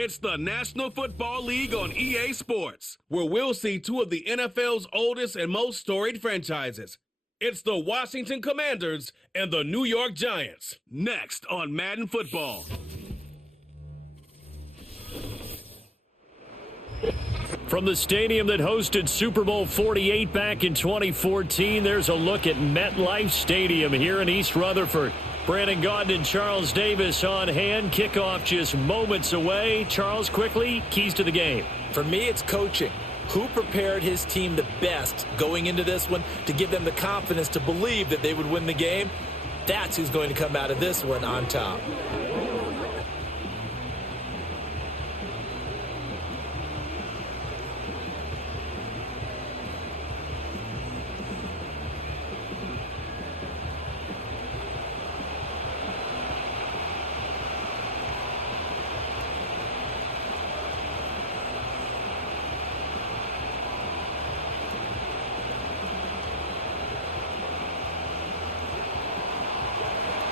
It's the National Football League on EA Sports, where we'll see two of the NFL's oldest and most storied franchises. It's the Washington Commanders and the New York Giants. Next on Madden Football. From the stadium that hosted Super Bowl 48 back in 2014, there's a look at MetLife Stadium here in East Rutherford. Brandon Gaudin and Charles Davis on hand. Kickoff just moments away. Charles, quickly, keys to the game. For me, it's coaching. Who prepared his team the best going into this one to give them the confidence to believe that they would win the game? That's who's going to come out of this one on top.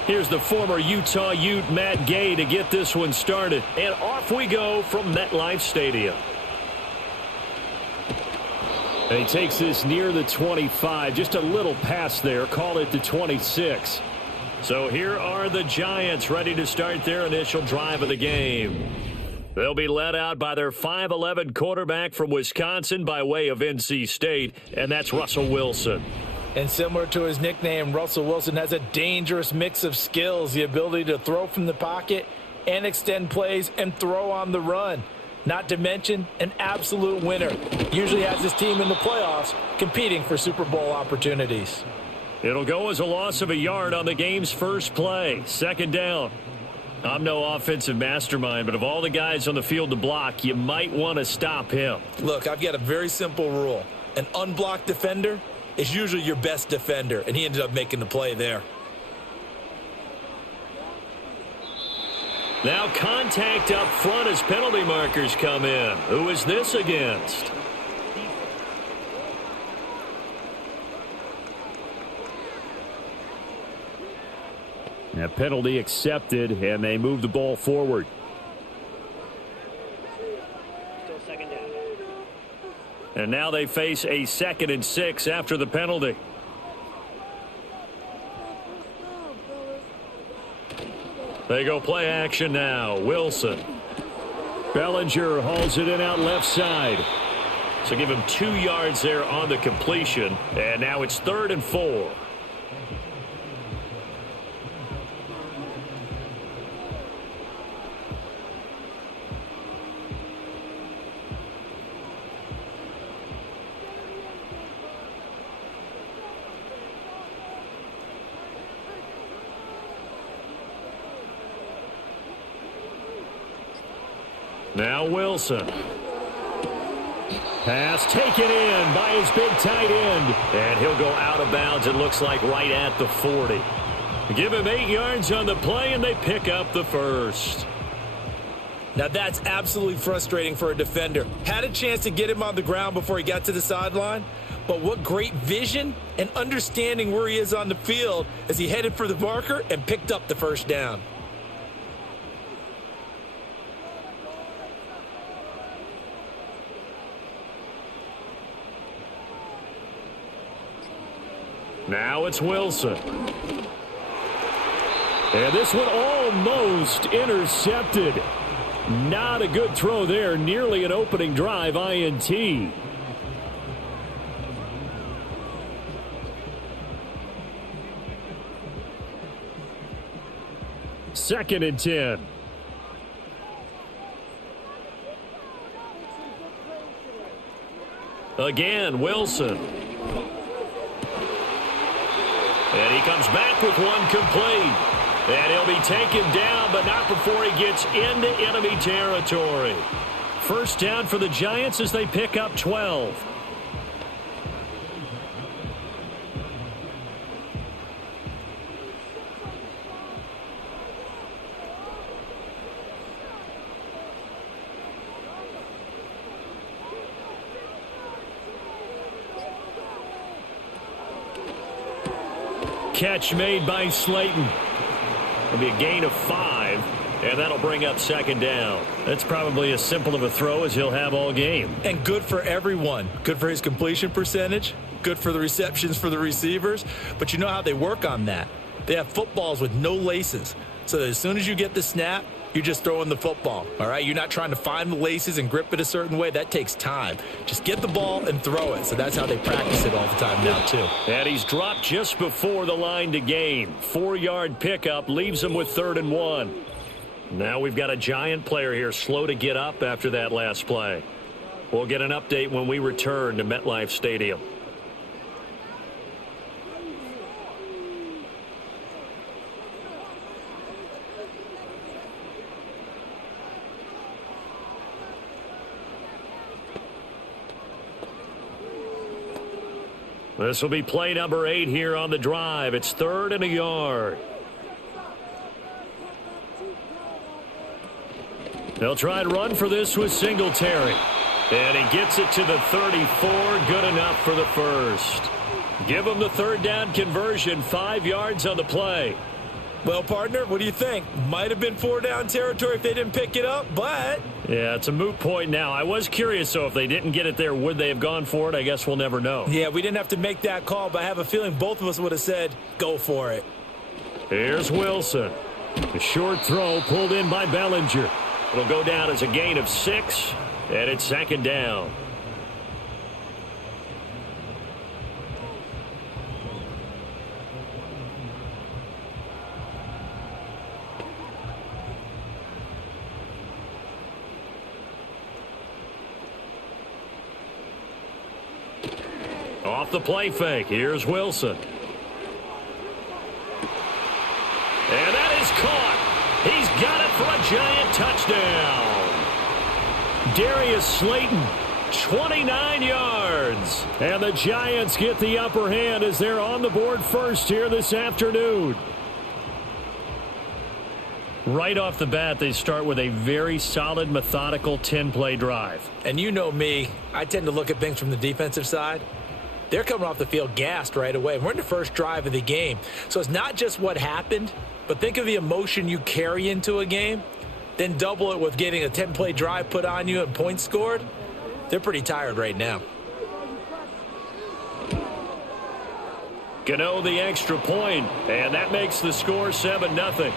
Here's the former Utah Ute, Matt Gay, to get this one started. And off we go from MetLife Stadium. And he takes this near the 25. Just a little pass there. Call it the 26. So here are the Giants ready to start their initial drive of the game. They'll be led out by their 5'11 quarterback from Wisconsin by way of NC State, and that's Russell Wilson. And similar to his nickname, Russell Wilson has a dangerous mix of skills, the ability to throw from the pocket and extend plays and throw on the run. Not to mention an absolute winner. Usually has his team in the playoffs competing for Super Bowl opportunities. It'll go as a loss of a yard on the game's first play. Second down. I'm no offensive mastermind, but of all the guys on the field to block, you might want to stop him. Look, I've got a very simple rule. An unblocked defender is usually your best defender, and he ended up making the play there. Now contact up front as penalty markers come in. Who is this against? A penalty accepted, and they move the ball forward. And now they face a 2nd and 6 after the penalty. They go play action now. Wilson. Bellinger hauls it in out left side. So give him 2 yards there on the completion. And now it's 3rd and 4. Now Wilson. Pass taken in by his big tight end. And he'll go out of bounds, it looks like, right at the 40. Give him 8 yards on the play, and they pick up the first. Now that's absolutely frustrating for a defender. Had a chance to get him on the ground before he got to the sideline, but what great vision and understanding where he is on the field as he headed for the marker and picked up the first down. Now it's Wilson. And this one almost intercepted. Not a good throw there. Nearly an opening drive INT. Second and 10. Again, Wilson. And he comes back with one complete. And he'll be taken down, but not before he gets into enemy territory. First down for the Giants as they pick up 12. Catch made by Slayton. It'll be a gain of 5, And that'll bring up second down. That's probably as simple of a throw as he'll have all game. And good for everyone. Good for his completion percentage. Good for the receptions for the receivers. But you know how they work on that. They have footballs with no laces. So that as soon as you get the snap, you're just throwing the football. All right? You're not trying to find the laces and grip it a certain way. That takes time. Just get the ball and throw it. So that's how they practice it all the time now, too. And he's dropped just before the line to gain. 4-yard pickup leaves him with 3rd and 1. Now we've got a Giant player here slow to get up after that last play. We'll get an update when we return to MetLife Stadium. This will be play number 8 here on the drive. It's 3rd and a yard. They'll try and run for this with Singletary. And he gets it to the 34. Good enough for the first. Give him the 3rd down conversion. 5 yards on the play. Well, partner, what do you think? Might have been 4-down territory if they didn't pick it up, but... Yeah, it's a moot point now. I was curious, so if they didn't get it there, would they have gone for it? I guess we'll never know. Yeah, we didn't have to make that call, but I have a feeling both of us would have said, go for it. Here's Wilson. A short throw pulled in by Bellinger. It'll go down as a gain of 6, and it's 2nd down. Off the play fake, here's Wilson. And that is caught. He's got it for a Giant touchdown. Darius Slayton, 29 yards. And the Giants get the upper hand as they're on the board first here this afternoon. Right off the bat, they start with a very solid, methodical 10-play drive. And you know me, I tend to look at things from the defensive side. They're coming off the field gassed right away. We're in the first drive of the game. So it's not just what happened, but think of the emotion you carry into a game, then double it with getting a 10-play drive put on you and points scored. They're pretty tired right now. Gano the extra point, and that makes the score 7-0.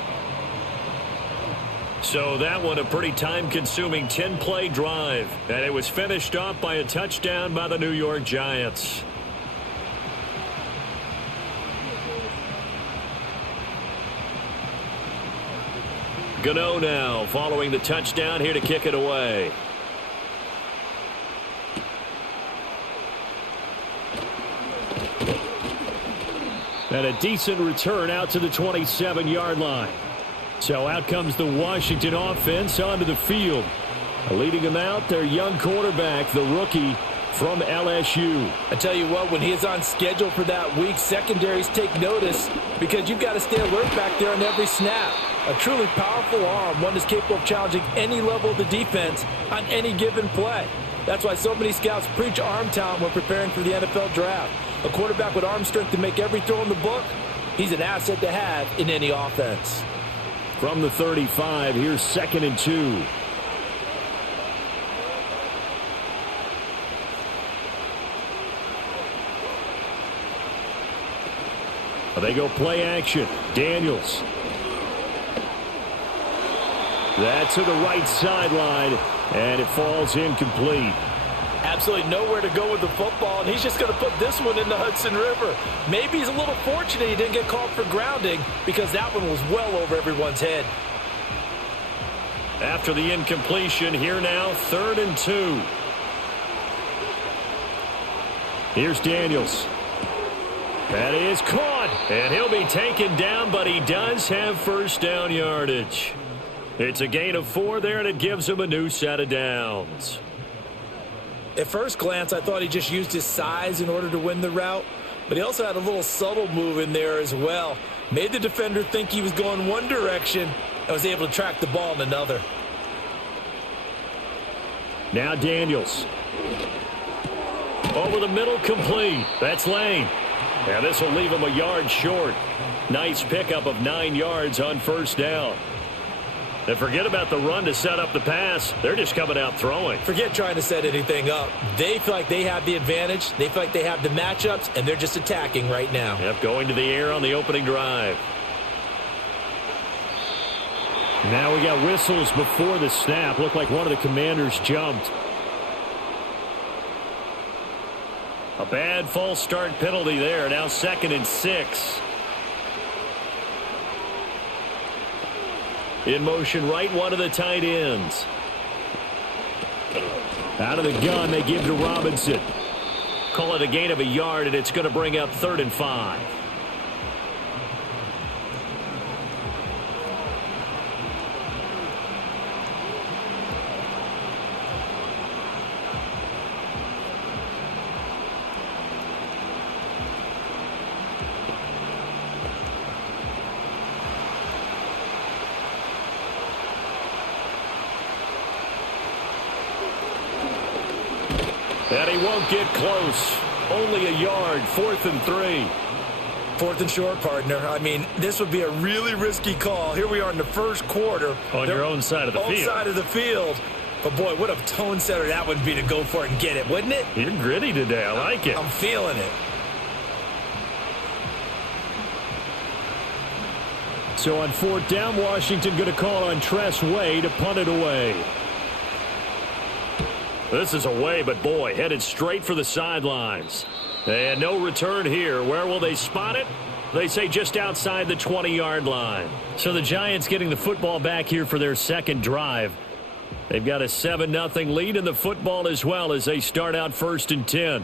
So that one a pretty time-consuming 10-play drive, and it was finished off by a touchdown by the New York Giants. Gano now following the touchdown here to kick it away. And a decent return out to the 27-yard line. So out comes the Washington offense onto the field. Leading them out, their young quarterback, the rookie from LSU. I tell you what, when he is on schedule for that week, secondaries take notice because you've got to stay alert back there on every snap. A truly powerful arm, one that's capable of challenging any level of the defense on any given play. That's why so many scouts preach arm talent when preparing for the NFL draft. A quarterback with arm strength to make every throw in the book, he's an asset to have in any offense. From the 35, here's 2nd and 2. They go play action. Daniels. That's to the right sideline, and it falls incomplete. Absolutely nowhere to go with the football, and he's just going to put this one in the Hudson River. Maybe he's a little fortunate he didn't get called for grounding because that one was well over everyone's head. After the incompletion, here now, 3rd and 2. Here's Daniels. That is caught, and he'll be taken down, but he does have first down yardage. It's a gain of 4 there, and it gives him a new set of downs. At first glance, I thought he just used his size in order to win the route, but he also had a little subtle move in there as well. Made the defender think he was going one direction and was able to track the ball in another. Now Daniels. Over the middle, complete. That's Lane. And this will leave him a yard short. Nice pickup of 9 yards on first down. And forget about the run to set up the pass. They're just coming out throwing. Forget trying to set anything up. They feel like they have the advantage. They feel like they have the matchups, and they're just attacking right now. Yep, going to the air on the opening drive. Now we got whistles before the snap. Looked like one of the Commanders jumped. A bad false start penalty there. Now 2nd and 6. In motion right, one of the tight ends. Out of the gun, they give to Robinson. Call it a gain of a yard, and it's going to bring up 3rd and 5. And he won't get close. Only a yard, 4th and 3. 4th and short, partner. I mean, this would be a really risky call. Here we are in the first quarter. On your own side of the field. Own side of the field. But, boy, what a tone setter that would be to go for it and get it, wouldn't it? You're gritty today. I like it. I'm feeling it. So on 4th down, Washington going to call on Tress Way to punt it away. This is away, but boy, headed straight for the sidelines. And no return here. Where will they spot it? They say just outside the 20-yard line. So the Giants getting the football back here for their second drive. They've got a 7-0 lead in the football as well as they start out 1st and 10.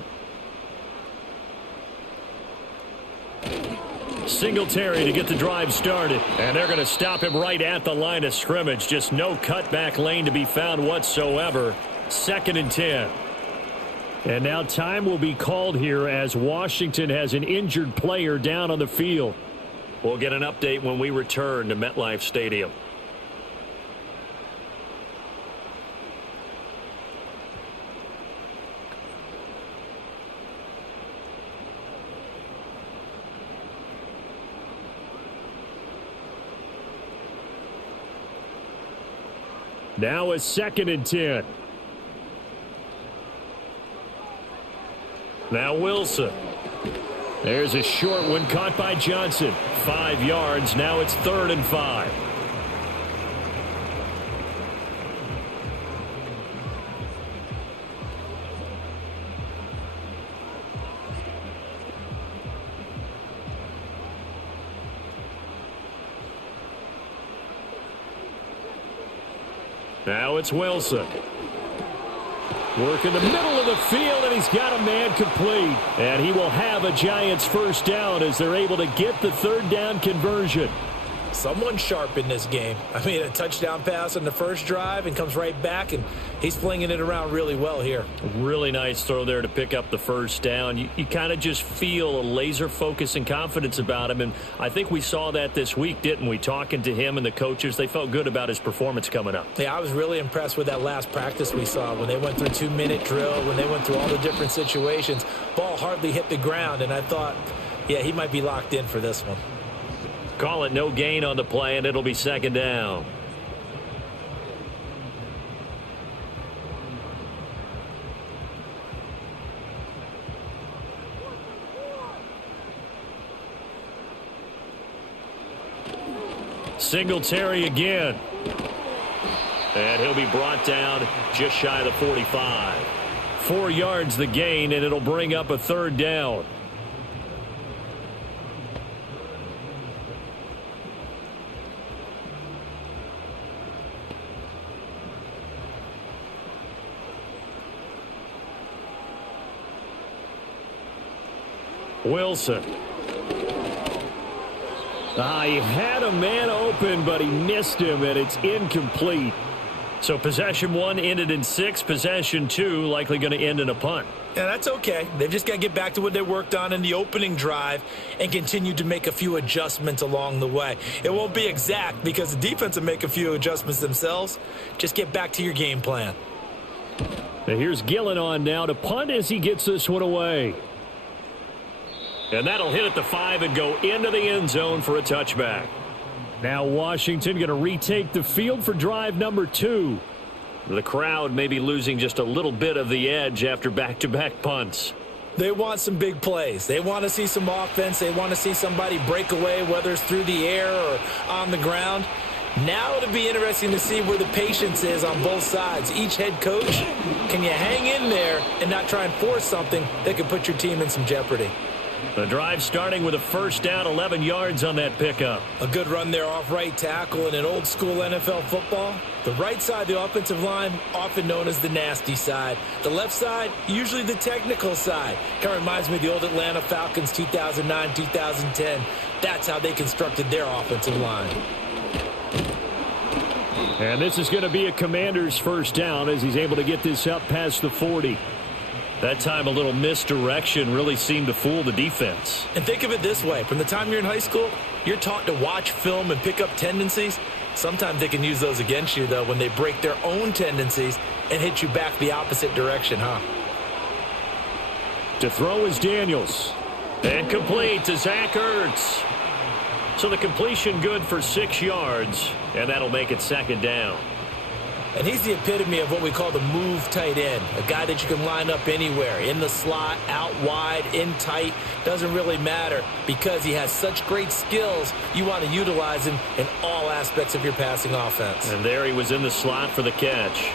Singletary to get the drive started. And they're going to stop him right at the line of scrimmage. Just no cutback lane to be found whatsoever. 2nd and 10. And now time will be called here as Washington has an injured player down on the field. We'll get an update when we return to MetLife Stadium. Now it's 2nd and 10. Now Wilson. There's a short one caught by Johnson. 5 yards. Now it's 3rd and 5. Now it's Wilson. Work in the middle of the field, and he's got a man complete. And he will have a Giants first down as they're able to get the 3rd down conversion. Someone sharp in this game. I mean, a touchdown pass on the first drive and comes right back, and he's flinging it around really well here. Really nice throw there to pick up the first down. You kind of just feel a laser focus and confidence about him, and I think we saw that this week, didn't we? Talking to him and the coaches, they felt good about his performance coming up. Yeah, I was really impressed with that last practice we saw when they went through 2-minute drill, when they went through all the different situations. Ball hardly hit the ground, and I thought, yeah, he might be locked in for this one. Call it no gain on the play, and it'll be 2nd down. Singletary again. And he'll be brought down just shy of the 45. 4 yards the gain, and it'll bring up a 3rd down. Wilson. He had a man open, but he missed him, and it's incomplete. So possession 1 ended in 6. Possession 2 likely going to end in a punt. Yeah, that's okay. They've just got to get back to what they worked on in the opening drive and continue to make a few adjustments along the way. It won't be exact because the defense will make a few adjustments themselves. Just get back to your game plan. And here's Gillen on now to punt as he gets this one away. And that'll hit at the 5 and go into the end zone for a touchback. Now Washington going to retake the field for drive number 2. The crowd may be losing just a little bit of the edge after back-to-back punts. They want some big plays. They want to see some offense. They want to see somebody break away, whether it's through the air or on the ground. Now it'll be interesting to see where the patience is on both sides. Each head coach, can you hang in there and not try and force something that could put your team in some jeopardy? The drive starting with a first down, 11 yards on that pickup. A good run there off right tackle in an old-school NFL football. The right side of the offensive line, often known as the nasty side. The left side, usually the technical side. Kind of reminds me of the old Atlanta Falcons 2009-2010. That's how they constructed their offensive line. And this is going to be a Commander's first down as he's able to get this up past the 40. That time a little misdirection really seemed to fool the defense. And think of it this way. From the time you're in high school, you're taught to watch film and pick up tendencies. Sometimes they can use those against you, though, when they break their own tendencies and hit you back the opposite direction, huh? To throw is Daniels. And complete to Zach Ertz. So the completion good for 6 yards, and that'll make it second down. And he's the epitome of what we call the move tight end, a guy that you can line up anywhere, in the slot, out wide, in tight, doesn't really matter because he has such great skills. You want to utilize him in all aspects of your passing offense. And there he was in the slot for the catch.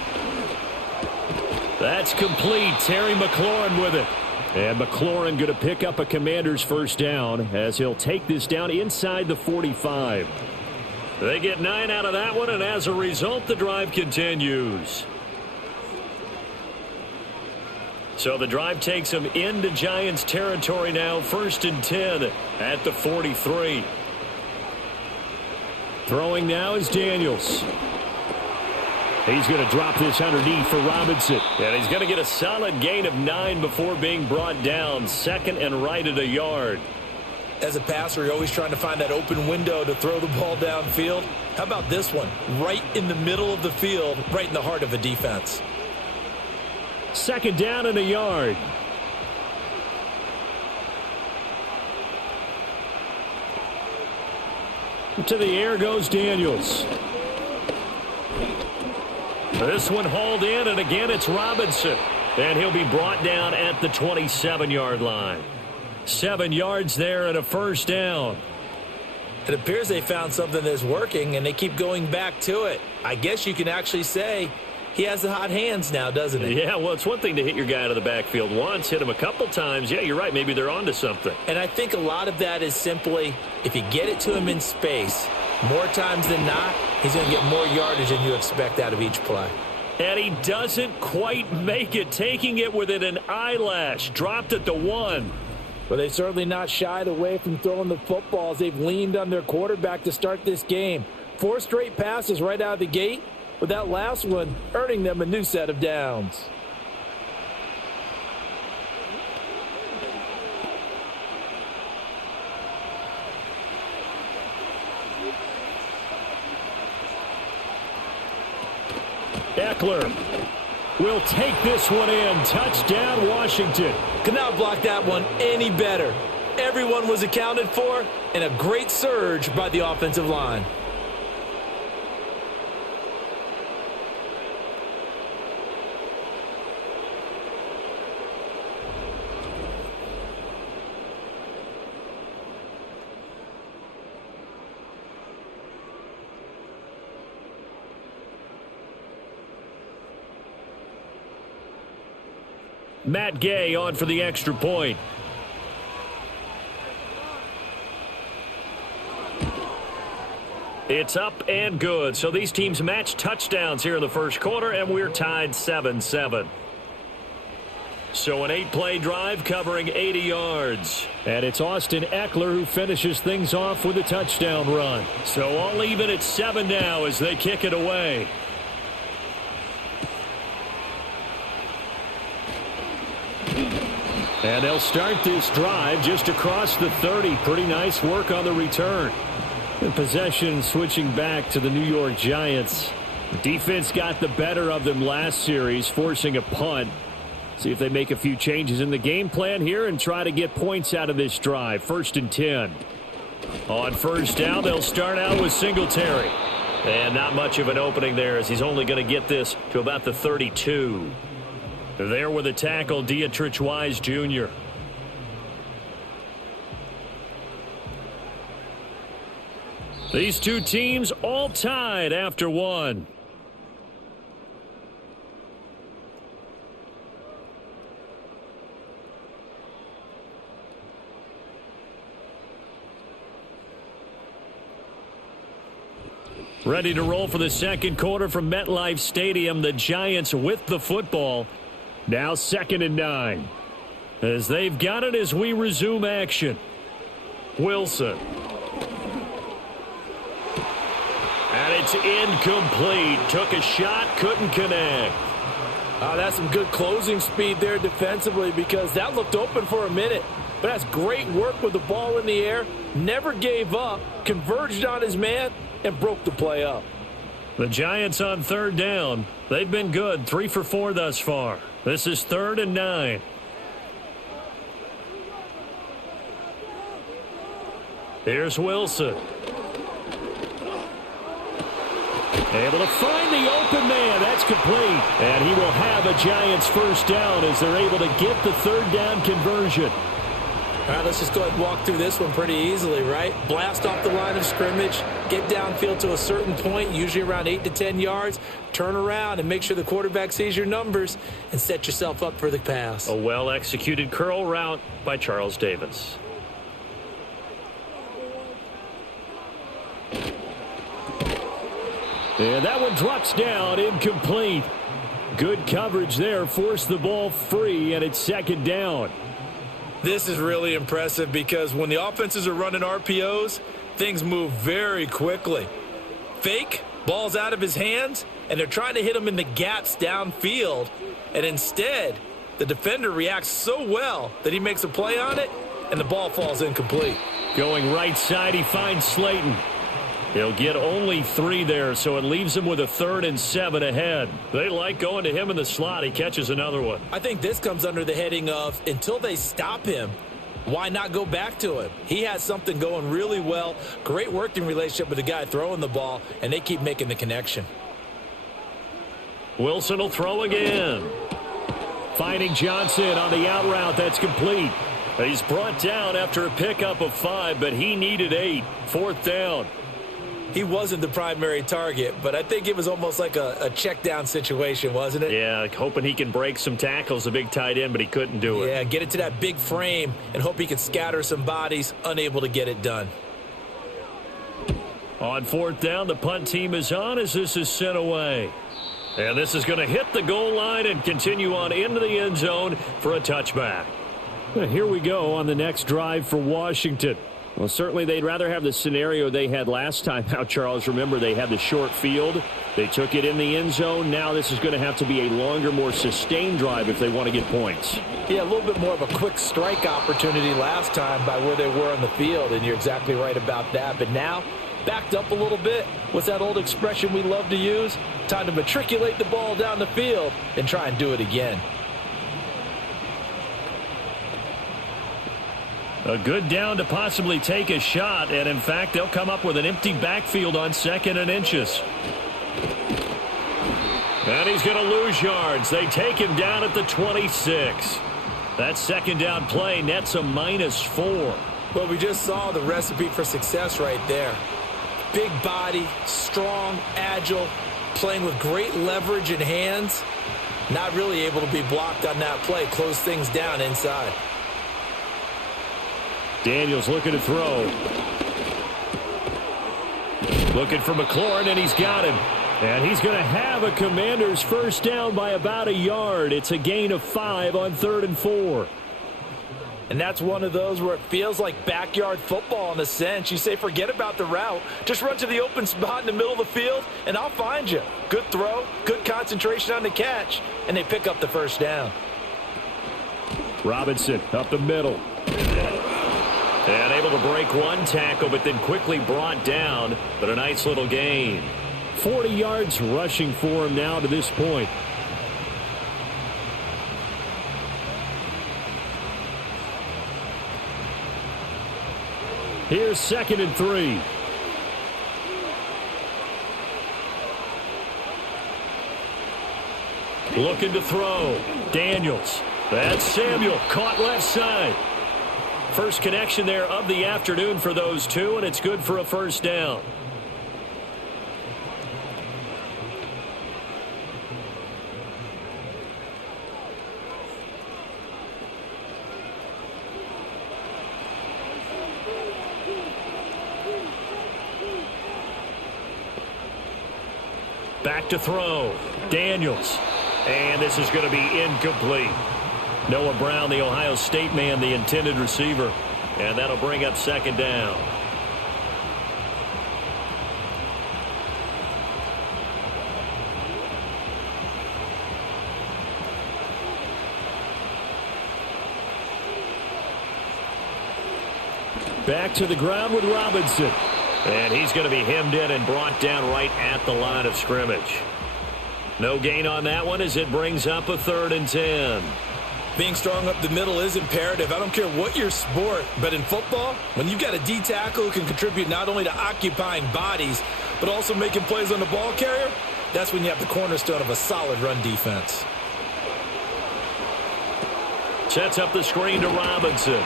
That's complete. Terry McLaurin with it. And McLaurin going to pick up a Commander's first down as he'll take this down inside the 45. They get 9 out of that one, and as a result, the drive continues. So the drive takes them into Giants territory now, 1st and 10 at the 43. Throwing now is Daniels. He's going to drop this underneath for Robinson. And he's going to get a solid gain of 9 before being brought down, 2nd and right at a yard. As a passer, you're always trying to find that open window to throw the ball downfield. How about this one? Right in the middle of the field, right in the heart of a defense. 2nd down and a yard. To the air goes Daniels. This one hauled in, and again it's Robinson. And he'll be brought down at the 27-yard line. 7 yards there and a first down. It appears they found something that's working, and they keep going back to it. I guess you can actually say he has the hot hands now, doesn't he? Yeah, well, it's one thing to hit your guy out of the backfield once, hit him a couple times. Yeah, you're right. Maybe they're onto something. And I think a lot of that is simply if you get it to him in space, more times than not, he's going to get more yardage than you expect out of each play. And he doesn't quite make it, taking it within an eyelash. Dropped at the 1. But they certainly not shied away from throwing the footballs. They've leaned on their quarterback to start this game. 4 straight passes right out of the gate, with that last one earning them a new set of downs. Eckler will take this one in. Touchdown, Washington. Could not block that one any better. Everyone was accounted for, and a great surge by the offensive line. Matt Gay on for the extra point. It's up and good. So these teams match touchdowns here in the first quarter, and we're tied 7-7. So an 8-play drive covering 80 yards. And it's Austin Eckler who finishes things off with a touchdown run. So all even at 7 now as they kick it away. And they'll start this drive just across the 30. Pretty nice work on the return. The possession switching back to the New York Giants. The defense got the better of them last series, forcing a punt. See if they make a few changes in the game plan here and try to get points out of this drive. 1st and 10. On first down, they'll start out with Singletary. And not much of an opening there as he's only going to get this to about the 32. There with a tackle, Dietrich Wise Jr. These two teams all tied after one. Ready to roll for the second quarter from MetLife Stadium. The Giants with the football. Now 2nd and 9. As they've got it as we resume action. Wilson. And it's incomplete. Took a shot, couldn't connect. That's some good closing speed there defensively because that looked open for a minute. But that's great work with the ball in the air. Never gave up. Converged on his man and broke the play up. The Giants on 3rd down. They've been good. 3 for 4 thus far. This is 3rd and 9. Here's Wilson. Able to find the open man. That's complete. And he will have a Giants first down as they're able to get the 3rd down conversion. All right, let's just go ahead and walk through this one pretty easily, right? Blast off the line of scrimmage, get downfield to a certain point, usually around 8 to 10 yards, turn around and make sure the quarterback sees your numbers and set yourself up for the pass. A well-executed curl route by Charles Davis. And that one drops down, incomplete. Good coverage there, forced the ball free, and it's 2nd down. This is really impressive because when the offenses are running RPOs, things move very quickly. Fake, ball's out of his hands, and they're trying to hit him in the gaps downfield. And instead, the defender reacts so well that he makes a play on it, and the ball falls incomplete. Going right side, he finds Slayton. He'll get only 3 there, so it leaves him with a 3rd and 7 ahead. They like going to him in the slot. He catches another one. I think this comes under the heading of until they stop him, why not go back to him? He has something going really well. Great working relationship with the guy throwing the ball, and they keep making the connection. Wilson will throw again. Finding Johnson on the out route. That's complete. He's brought down after a pickup of 5, but he needed 8. 4th down. He wasn't the primary target, but I think it was almost like a check down situation, wasn't it? Yeah, hoping he can break some tackles, a big tight end, but he couldn't do it. Yeah, get it to that big frame and hope he can scatter some bodies, unable to get it done. On 4th down, the punt team is on as this is sent away. And this is going to hit the goal line and continue on into the end zone for a touchback. Here we go on the next drive for Washington. Well, certainly they'd rather have the scenario they had last time out, Charles. Remember, they had the short field. They took it in the end zone. Now this is going to have to be a longer, more sustained drive if they want to get points. Yeah, a little bit more of a quick strike opportunity last time by where they were on the field, and you're exactly right about that. But now, backed up a little bit. What's that old expression we love to use? Time to matriculate the ball down the field and try and do it again. A good down to possibly take a shot, and in fact, they'll come up with an empty backfield on 2nd and inches. And he's going to lose yards. They take him down at the 26. That 2nd down play nets a -4. Well, we just saw the recipe for success right there. Big body, strong, agile, playing with great leverage in hands. Not really able to be blocked on that play. Close things down inside. Daniels looking to throw. Looking for McLaurin, and he's got him. And he's going to have a Commanders first down by about a yard. It's a gain of 5 on 3rd and 4. And that's one of those where it feels like backyard football in a sense. You say, forget about the route. Just run to the open spot in the middle of the field, and I'll find you. Good throw, good concentration on the catch, and they pick up the first down. Robinson up the middle. And able to break one tackle, but then quickly brought down. But a nice little gain. 40 yards rushing for him now to this point. Here's 2nd and 3. Looking to throw. Daniels. That's Samuel. Caught left side. First connection there of the afternoon for those two, and it's good for a first down. Back to throw. Daniels. And this is going to be incomplete. Noah Brown, the Ohio State man, the intended receiver. And that'll bring up 2nd down. Back to the ground with Robinson. And he's going to be hemmed in and brought down right at the line of scrimmage. No gain on that one as it brings up a 3rd and 10. Being strong up the middle is imperative. I don't care what your sport, but in football, when you've got a D tackle who can contribute not only to occupying bodies, but also making plays on the ball carrier, that's when you have the cornerstone of a solid run defense. Sets up the screen to Robinson.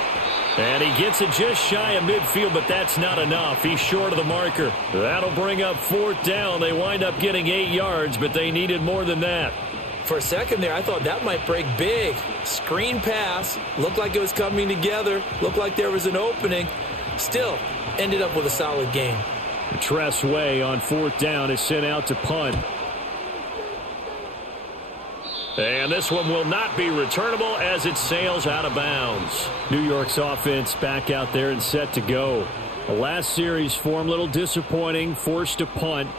And he gets it just shy of midfield, but that's not enough. He's short of the marker. That'll bring up 4th down. They wind up getting 8 yards, but they needed more than that. For a second there, I thought that might break big. Screen pass. Looked like it was coming together. Looked like there was an opening. Still, ended up with a solid game. Tress Way on 4th down is sent out to punt. And this one will not be returnable as it sails out of bounds. New York's offense back out there and set to go. The last series form a little disappointing, forced to punt.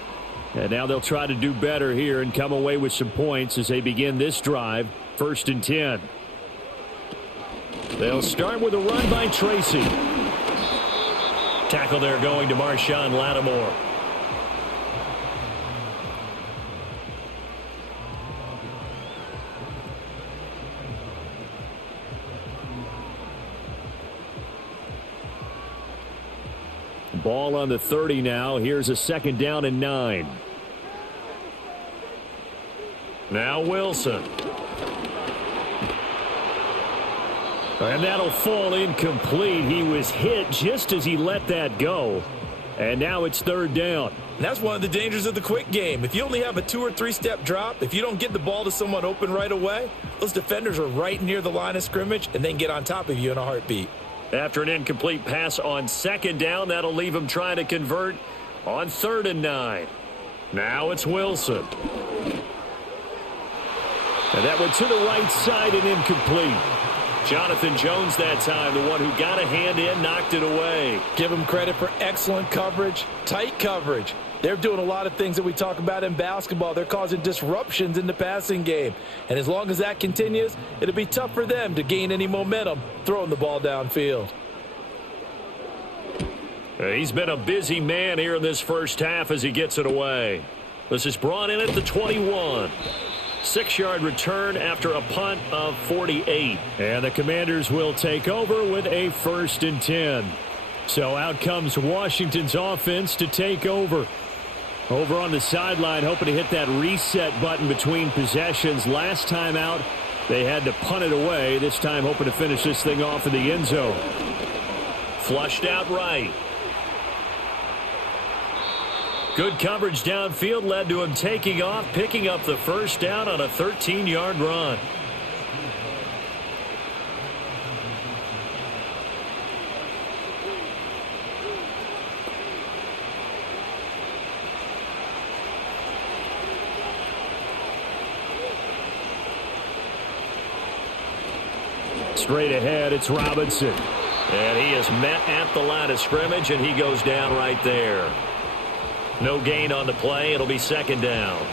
And now they'll try to do better here and come away with some points as they begin this drive. 1st and 10. They'll start with a run by Tracy. Tackle there going to Marshawn Lattimore. Ball on the 30 now. Here's a 2nd down and 9. Now Wilson. And that'll fall incomplete. He was hit just as he let that go. And now it's 3rd down. And that's one of the dangers of the quick game. If you only have a 2- or 3-step drop, if you don't get the ball to someone open right away, those defenders are right near the line of scrimmage and they can get on top of you in a heartbeat. After an incomplete pass on 2nd down, that'll leave him trying to convert on 3rd and 9. Now it's Wilson. And that went to the right side and incomplete. Jonathan Jones that time, the one who got a hand in, knocked it away. Give him credit for excellent coverage, tight coverage. They're doing a lot of things that we talk about in basketball. They're causing disruptions in the passing game. And as long as that continues, it'll be tough for them to gain any momentum throwing the ball downfield. He's been a busy man here in this first half as he gets it away. This is brought in at the 21. 6-yard return after a punt of 48. And the Commanders will take over with a 1st and 10. So out comes Washington's offense to take over. Over on the sideline, hoping to hit that reset button between possessions. Last time out, they had to punt it away. This time hoping to finish this thing off in the end zone. Flushed out right. Good coverage downfield led to him taking off, picking up the 1st down on a 13-yard run. Straight ahead, it's Robinson. And he is met at the line of scrimmage, and he goes down right there. No gain on the play. It'll be 2nd down.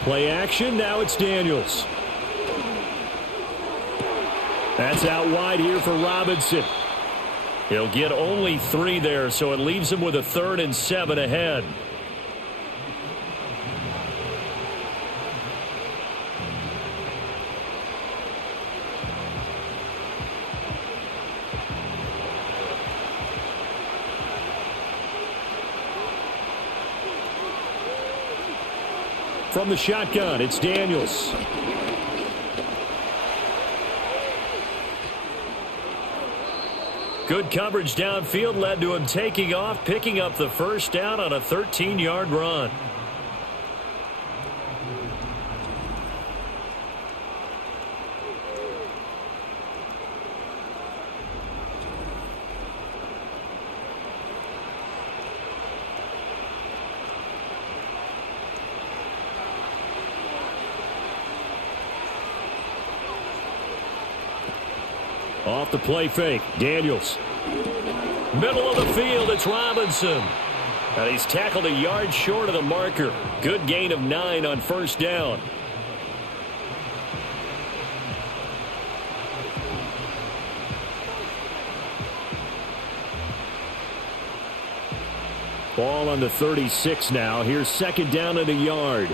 Play action. Now it's Daniels. That's out wide here for Robinson. He'll get only 3 there, so it leaves him with a 3rd and 7 ahead. From the shotgun, it's Daniels. Good coverage downfield led to him taking off, picking up the first down on a 13-yard run. Off the play fake, Daniels. Middle of the field, it's Robinson. And he's tackled a yard short of the marker. Good gain of 9 on first down. Ball on the 36 now. Here's 2nd down and a yard.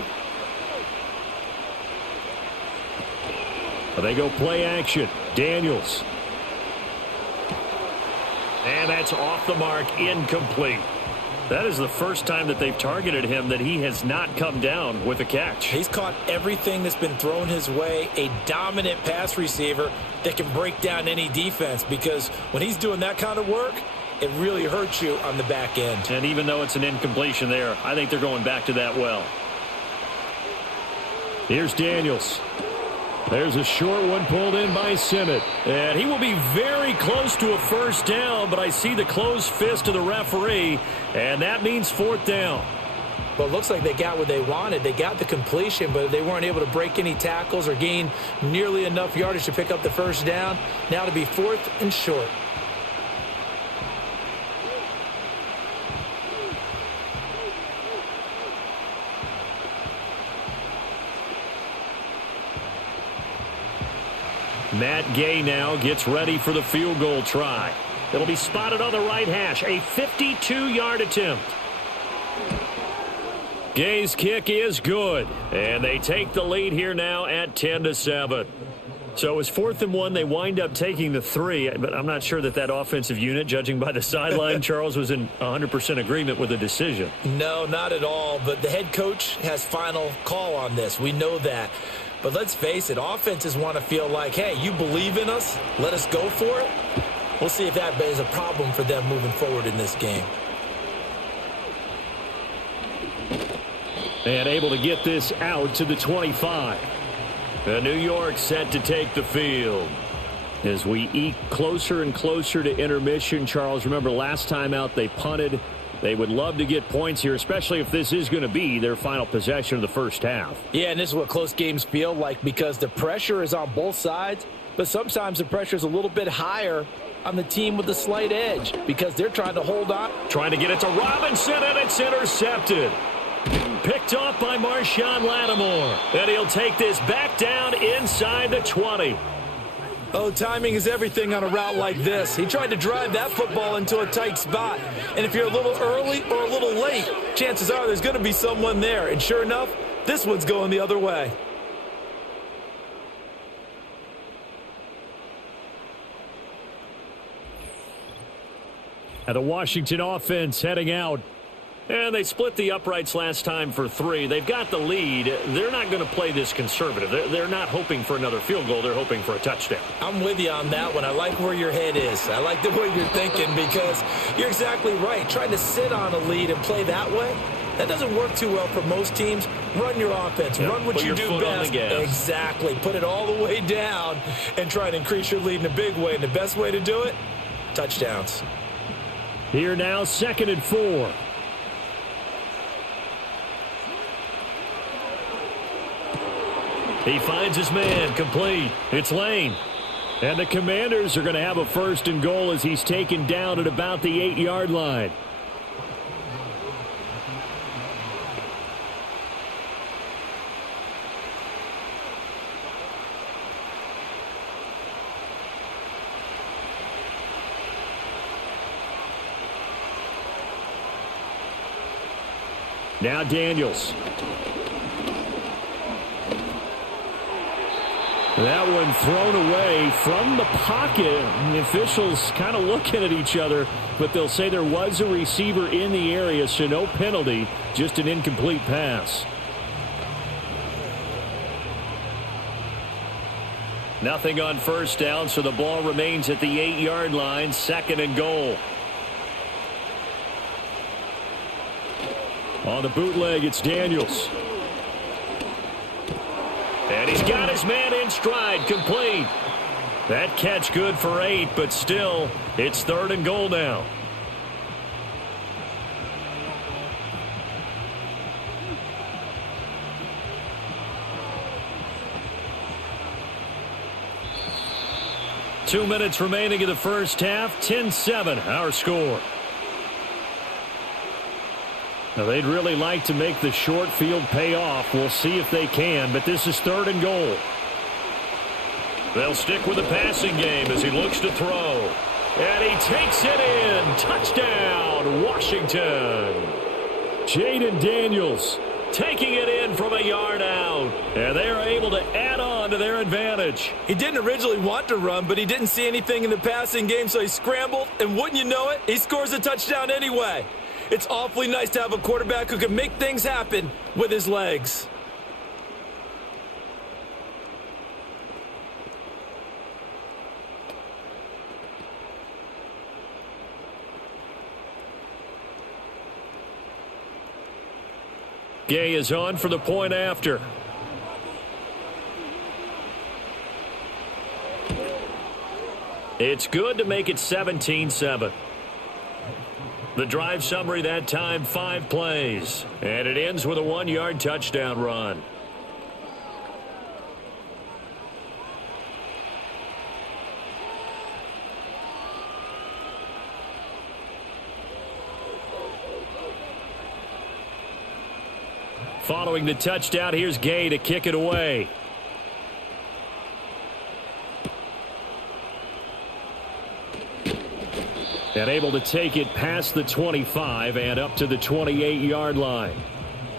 They go play action. Daniels. And that's off the mark, incomplete. That is the first time that they've targeted him that he has not come down with a catch. He's caught everything that's been thrown his way, a dominant pass receiver that can break down any defense, because when he's doing that kind of work, it really hurts you on the back end. And even though it's an incompletion there, I think they're going back to that well. Here's Daniels. There's a short one pulled in by Simmett. And he will be very close to a first down, but I see the closed fist of the referee, and that means 4th down. Well, it looks like they got what they wanted. They got the completion, but they weren't able to break any tackles or gain nearly enough yardage to pick up the first down. Now to be 4th and short. Matt Gay now gets ready for the field goal try. It'll be spotted on the right hash. A 52-yard attempt. Gay's kick is good. And they take the lead here now at 10-7. So it was 4th and 1. They wind up taking the 3. But I'm not sure that that offensive unit, judging by the sideline, Charles, was in 100% agreement with the decision. No, not at all. But the head coach has final call on this. We know that. But let's face it, offenses want to feel like, hey, you believe in us, let us go for it. We'll see if that is a problem for them moving forward in this game. And able to get this out to the 25. And New York set to take the field. As we eke closer and closer to intermission, Charles, remember last time out they punted. They would love to get points here, especially if this is going to be their final possession of the first half. Yeah, and this is what close games feel like, because the pressure is on both sides, but sometimes the pressure is a little bit higher on the team with the slight edge because they're trying to hold on. Trying to get it to Robinson, and it's intercepted. Picked off by Marshawn Lattimore. And he'll take this back down inside the 20. Oh, timing is everything on a route like this. He tried to drive that football into a tight spot. And if you're a little early or a little late, chances are there's going to be someone there. And sure enough, this one's going the other way. And the Washington offense heading out. And they split the uprights last time for 3. They've got the lead. They're not going to play this conservative. They're not hoping for another field goal. They're hoping for a touchdown. I'm with you on that one. I like where your head is. I like the way you're thinking, because you're exactly right. Trying to sit on a lead and play that way, that doesn't work too well for most teams. Run your offense. Yep. Run what you do best. Exactly. Put it all the way down and try and increase your lead in a big way. And the best way to do it, touchdowns. Here now, 2nd and 4. He finds his man, complete. It's Lane. And the Commanders are going to have a 1st and goal as he's taken down at about the 8-yard line. Now Daniels. That one thrown away from the pocket. The officials kind of looking at each other, but they'll say there was a receiver in the area, so no penalty, just an incomplete pass. Nothing on first down, so the ball remains at the 8-yard line, 2nd and goal. On the bootleg, it's Daniels. And he's got his man in stride, complete. That catch good for 8, but still, it's 3rd and goal now. Two minutes remaining in the first half, 10-7, our score. Now, they'd really like to make the short field pay off. We'll see if they can, but this is 3rd and goal. They'll stick with the passing game as he looks to throw. And he takes it in. Touchdown, Washington. Jaden Daniels taking it in from a yard out. And they're able to add on to their advantage. He didn't originally want to run, but he didn't see anything in the passing game, so he scrambled. And wouldn't you know it, he scores a touchdown anyway. It's awfully nice to have a quarterback who can make things happen with his legs. Gay is on for the point after. It's good to make it 17-7. The drive summary that time, 5 plays. And it ends with a 1-yard touchdown run. Following the touchdown, here's Gay to kick it away. And able to take it past the 25 and up to the 28-yard line.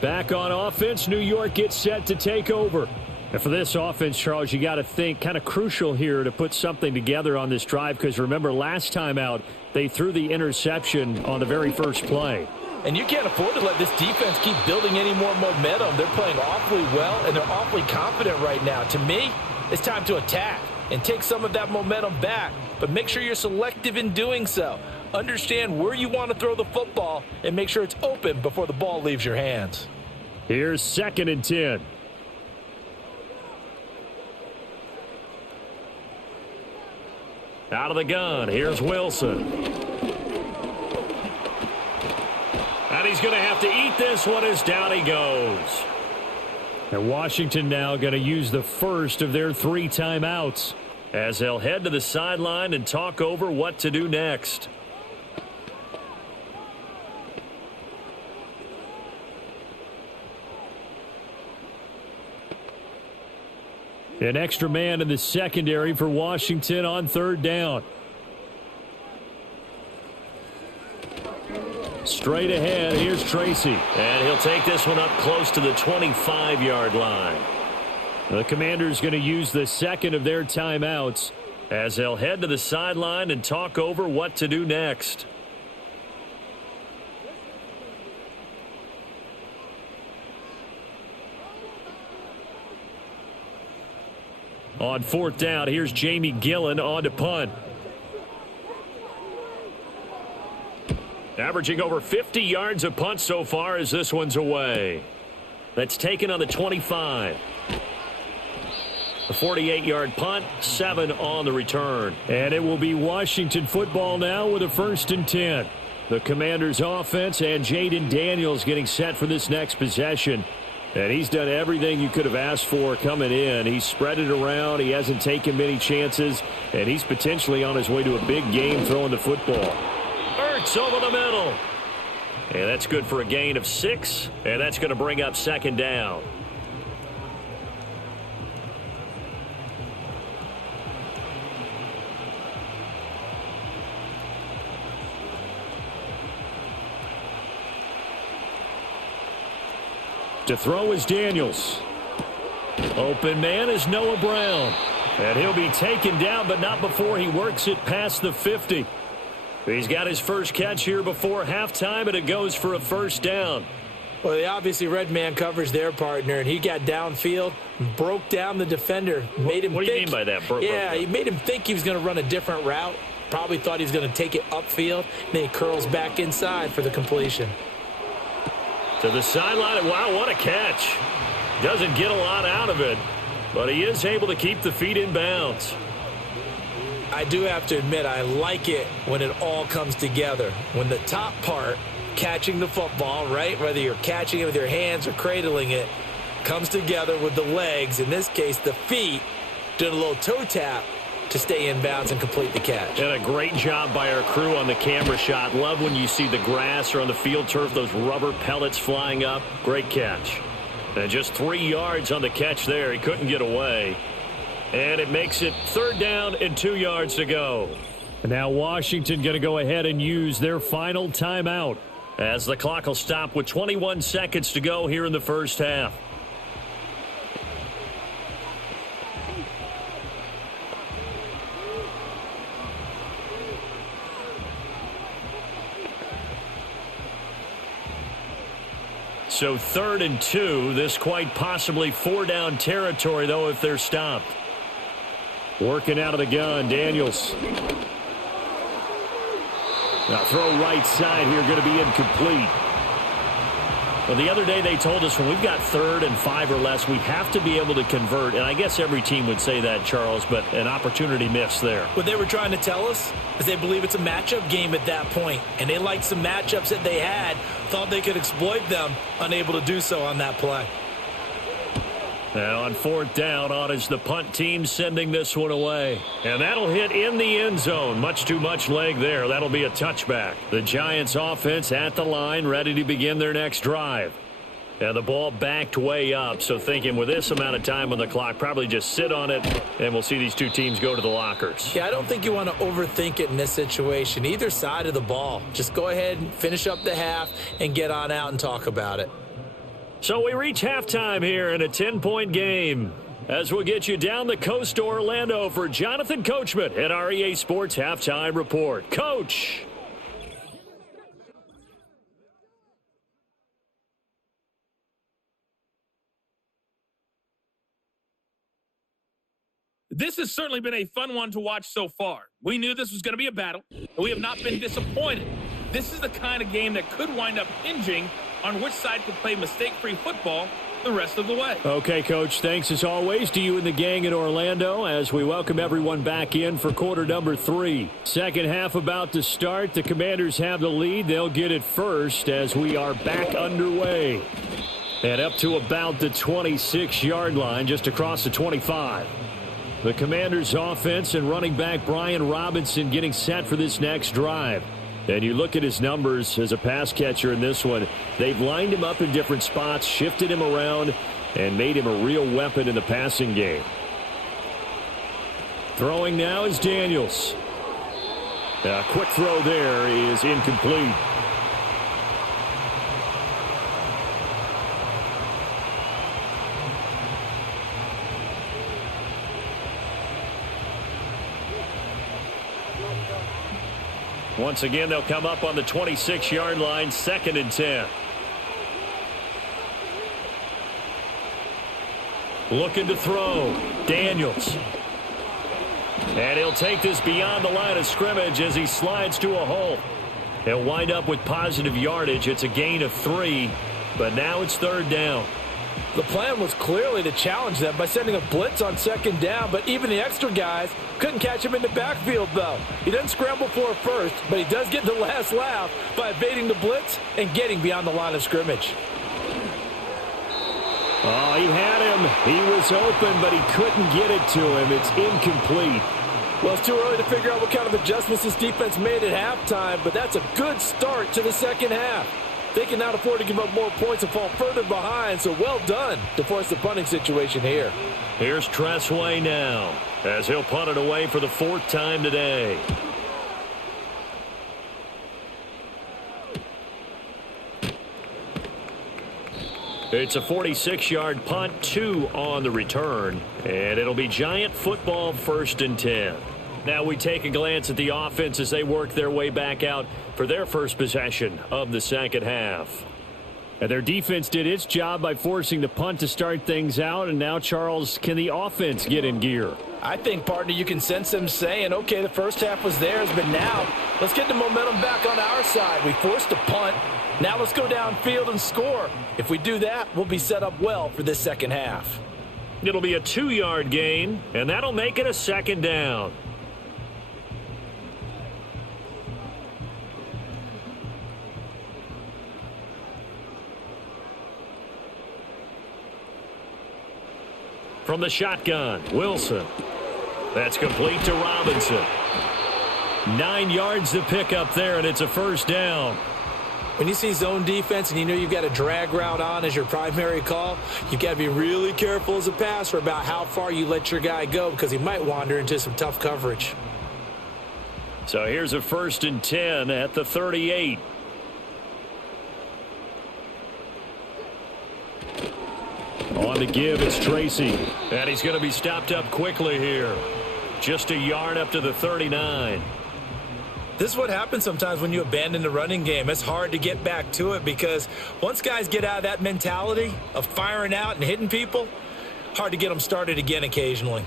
Back on offense, New York gets set to take over. And for this offense, Charles, you got to think kind of crucial here to put something together on this drive, because remember last time out, they threw the interception on the very first play. And you can't afford to let this defense keep building any more momentum. They're playing awfully well, and they're awfully confident right now. To me, it's time to attack and take some of that momentum back. But make sure you're selective in doing so. Understand where you want to throw the football and make sure it's open before the ball leaves your hands. Here's 2nd and 10. Out of the gun, here's Wilson. And he's going to have to eat this one as down he goes. And Washington now going to use the first of their 3 timeouts as they'll head to the sideline and talk over what to do next. An extra man in the secondary for Washington on 3rd down. Straight ahead, here's Tracy. And he'll take this one up close to the 25-yard line. The Commanders going to use the 2nd of their timeouts as they'll head to the sideline and talk over what to do next. On 4th down, here's Jamie Gillen on to punt. Averaging over 50 yards a punt so far as this one's away. That's taken on the 25. A 48-yard punt, 7 on the return. And it will be Washington football now with a 1st and 10. The Commanders offense and Jaden Daniels getting set for this next possession. And he's done everything you could have asked for coming in. He's spread it around. He hasn't taken many chances. And he's potentially on his way to a big game throwing the football. Ertz over the middle. And that's good for a gain of 6. And that's going to bring up 2nd down. To throw is Daniels. Open man is Noah Brown. And he'll be taken down, but not before he works it past the 50. He's got his first catch here before halftime, and it goes for a first down. Well, they obviously red man coverage their partner, and he got downfield, broke down the defender, made him What do you mean by that? He made him think he was going to run a different route. Probably thought he was going to take it upfield. Then he curls back inside for the completion. To the sideline. Wow, what a catch. Doesn't get a lot out of it, but he is able to keep the feet in bounds. I do have to admit, I like it when it all comes together. When the top part, catching the football, right, whether you're catching it with your hands or cradling it, comes together with the legs, in this case the feet, doing a little toe tap to stay in bounds and complete the catch. And a great job by our crew on the camera shot. Love when you see the grass or on the field turf, those rubber pellets flying up. Great catch. And just 3 yards on the catch there. He couldn't get away. And it makes it 3rd down and 2 yards to go. And now Washington going to go ahead and use their final timeout as the clock will stop with 21 seconds to go here in the first half. So 3rd and 2. This quite possibly 4-down territory, though, if they're stopped. Working out of the gun, Daniels. Now throw right side here, going to be incomplete. Well, the other day they told us when we've got 3rd and 5 or less, we have to be able to convert. And I guess every team would say that, Charles, but an opportunity missed there. What they were trying to tell us is they believe it's a matchup game at that point. And they liked some matchups that they had, thought they could exploit them, unable to do so on that play. Now on 4th down, on is the punt team sending this one away. And that'll hit in the end zone. Much too much leg there. That'll be a touchback. The Giants offense at the line, ready to begin their next drive. And the ball backed way up, so thinking with this amount of time on the clock, probably just sit on it, and we'll see these two teams go to the lockers. Yeah, I don't think you want to overthink it in this situation. Either side of the ball. Just go ahead and finish up the half and get on out and talk about it. So we reach halftime here in a 10-point game. As we'll get you down the coast to Orlando for Jonathan Coachman at our EA Sports Halftime Report. Coach! This has certainly been a fun one to watch so far. We knew this was going to be a battle, and we have not been disappointed. This is the kind of game that could wind up hinging on which side could play mistake-free football the rest of the way. Okay, Coach, thanks as always to you and the gang in Orlando as we welcome everyone back in for quarter number 3. Second half about to start. The Commanders have the lead. They'll get it first as we are back underway. And up to about the 26-yard line, just across the 25. The Commanders' offense and running back Brian Robinson getting set for this next drive. And you look at his numbers as a pass catcher in this one. They've lined him up in different spots, shifted him around, and made him a real weapon in the passing game. Throwing now is Daniels. A quick throw there is incomplete. Once again, they'll come up on the 26-yard line, 2nd and 10. Looking to throw. Daniels. And he'll take this beyond the line of scrimmage as he slides to a hole. He'll wind up with positive yardage. It's a gain of 3, but now it's 3rd down. The plan was clearly to challenge them by sending a blitz on 2nd down, but even the extra guys couldn't catch him in the backfield, though. He doesn't scramble for a first, but he does get the last laugh by evading the blitz and getting beyond the line of scrimmage. Oh, he had him. He was open, but he couldn't get it to him. It's incomplete. Well, it's too early to figure out what kind of adjustments this defense made at halftime, but that's a good start to the second half. They can now afford to give up more points and fall further behind, so well done to force the punting situation here. Here's Tressway now as he'll punt it away for the 4th time today. It's a 46-yard punt, 2 on the return, and it'll be Giant football 1st and 10. Now we take a glance at the offense as they work their way back out for their first possession of the second half. And their defense did its job by forcing the punt to start things out, and now, Charles, can the offense get in gear? I think, partner, you can sense them saying, okay, the first half was theirs, but now let's get the momentum back on our side. We forced a punt. Now let's go downfield and score. If we do that, we'll be set up well for this second half. It'll be a 2-yard gain, and that'll make it a 2nd down. From the shotgun, Wilson. That's complete to Robinson. 9 yards to pick up there, and it's a 1st down. When you see zone defense and you know you've got a drag route on as your primary call, you've got to be really careful as a passer about how far you let your guy go because he might wander into some tough coverage. So here's a 1st and 10 at the 38. On the give, it's Tracy. And he's going to be stopped up quickly here. Just a yard up to the 39. This is what happens sometimes when you abandon the running game. It's hard to get back to it because once guys get out of that mentality of firing out and hitting people, hard to get them started again occasionally.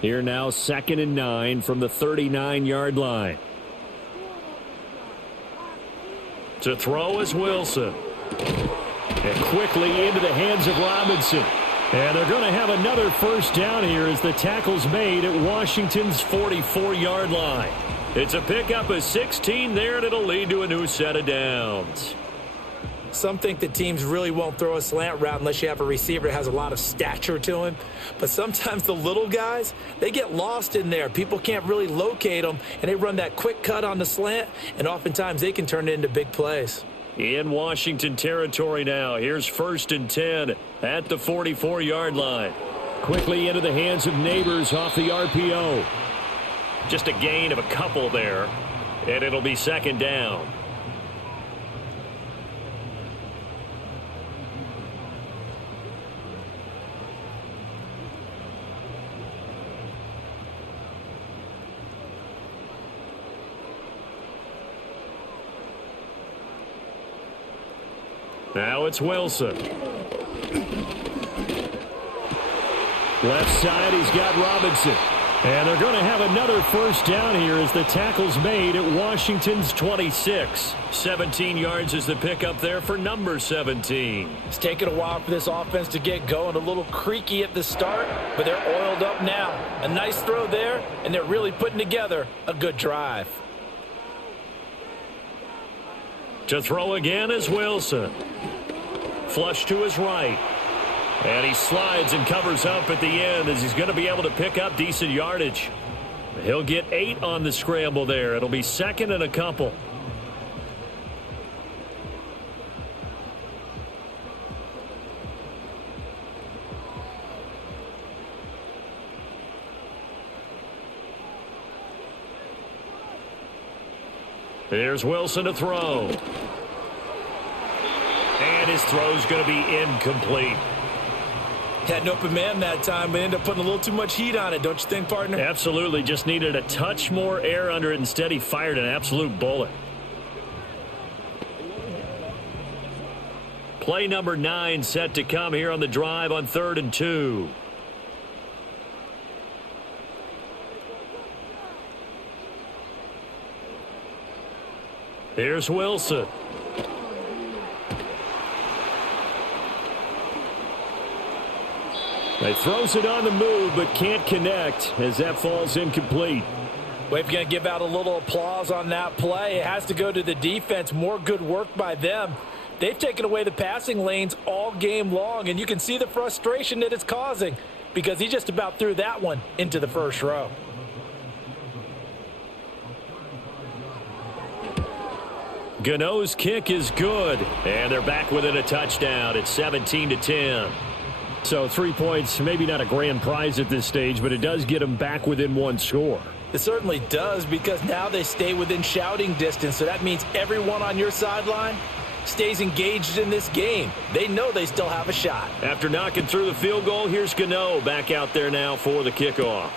Here now, 2nd and 9 from the 39-yard line. To throw is Wilson. And quickly into the hands of Robinson. And they're going to have another 1st down here as the tackle's made at Washington's 44-yard line. It's a pickup of 16 there, and it'll lead to a new set of downs. Some think that teams really won't throw a slant route unless you have a receiver that has a lot of stature to him. But sometimes the little guys, they get lost in there. People can't really locate them, and they run that quick cut on the slant, and oftentimes they can turn it into big plays. In Washington territory now. Here's 1st and 10 at the 44-yard line. Quickly into the hands of Neighbors off the RPO. Just a gain of a couple there, and it'll be 2nd down. Now it's Wilson. Left side, he's got Robinson. And they're going to have another 1st down here as the tackle's made at Washington's 26. 17 yards is the pickup there for number 17. It's taken a while for this offense to get going. A little creaky at the start, but they're oiled up now. A nice throw there, and they're really putting together a good drive. To throw again is Wilson. Flush to his right. And he slides and covers up at the end as he's going to be able to pick up decent yardage. He'll get 8 on the scramble there. It'll be 2nd and a couple. Here's Wilson to throw. And his throw's going to be incomplete. Had an open man that time, but ended up putting a little too much heat on it, don't you think, partner? Absolutely. Just needed a touch more air under it. Instead, he fired an absolute bullet. Play number 9 set to come here on the drive on 3rd and 2. Here's Wilson. He throws it on the move, but can't connect as that falls incomplete. We're going to give out a little applause on that play. It has to go to the defense. More good work by them. They've taken away the passing lanes all game long, and you can see the frustration that it's causing because he just about threw that one into the first row. Gano's kick is good, and they're back within a touchdown. It's 17-10. So 3 points, maybe not a grand prize at this stage, but it does get them back within one score. It certainly does because now they stay within shouting distance, so that means everyone on your sideline stays engaged in this game. They know they still have a shot. After knocking through the field goal, here's Gano back out there now for the kickoff.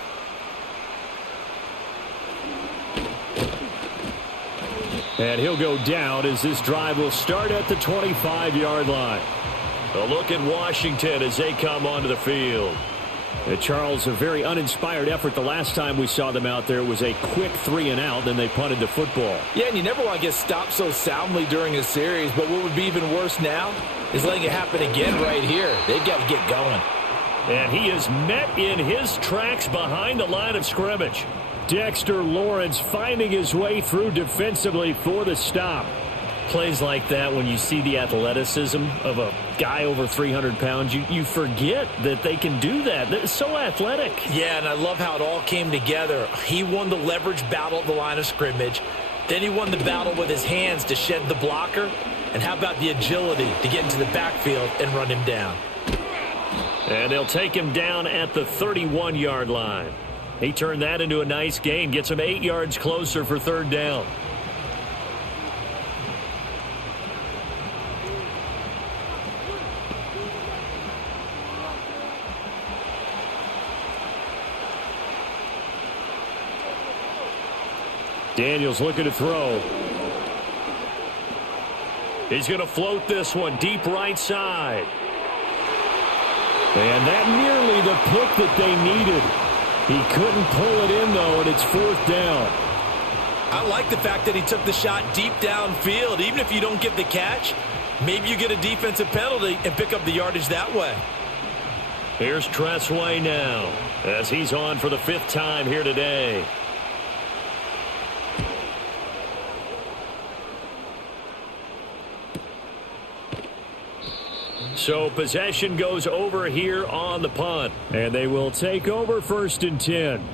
And he'll go down as this drive will start at the 25-yard line. A look at Washington as they come onto the field. Charles, a very uninspired effort. The last time we saw them out there was a quick 3-and-out, then they punted the football. Yeah, and you never want to get stopped so soundly during a series, but what would be even worse now is letting it happen again right here. They've got to get going. And he is met in his tracks behind the line of scrimmage. Dexter Lawrence finding his way through defensively for the stop. Plays like that, when you see the athleticism of a guy over 300 pounds, you forget that they can do that. They're so athletic. Yeah, and I love how it all came together. He won the leverage battle at the line of scrimmage. Then he won the battle with his hands to shed the blocker. And how about the agility to get into the backfield and run him down? And they'll take him down at the 31-yard line. He turned that into a nice gain, gets him 8 yards closer for third down. Daniels looking to throw. He's going to float this one deep right side. And that nearly the pick that they needed. He couldn't pull it in, though, and it's fourth down. I like the fact that he took the shot deep downfield. Even if you don't get the catch, maybe you get a defensive penalty and pick up the yardage that way. Here's Tressway now as he's on for the 5th time here today. So possession goes over here on the punt. And they will take over 1st and 10.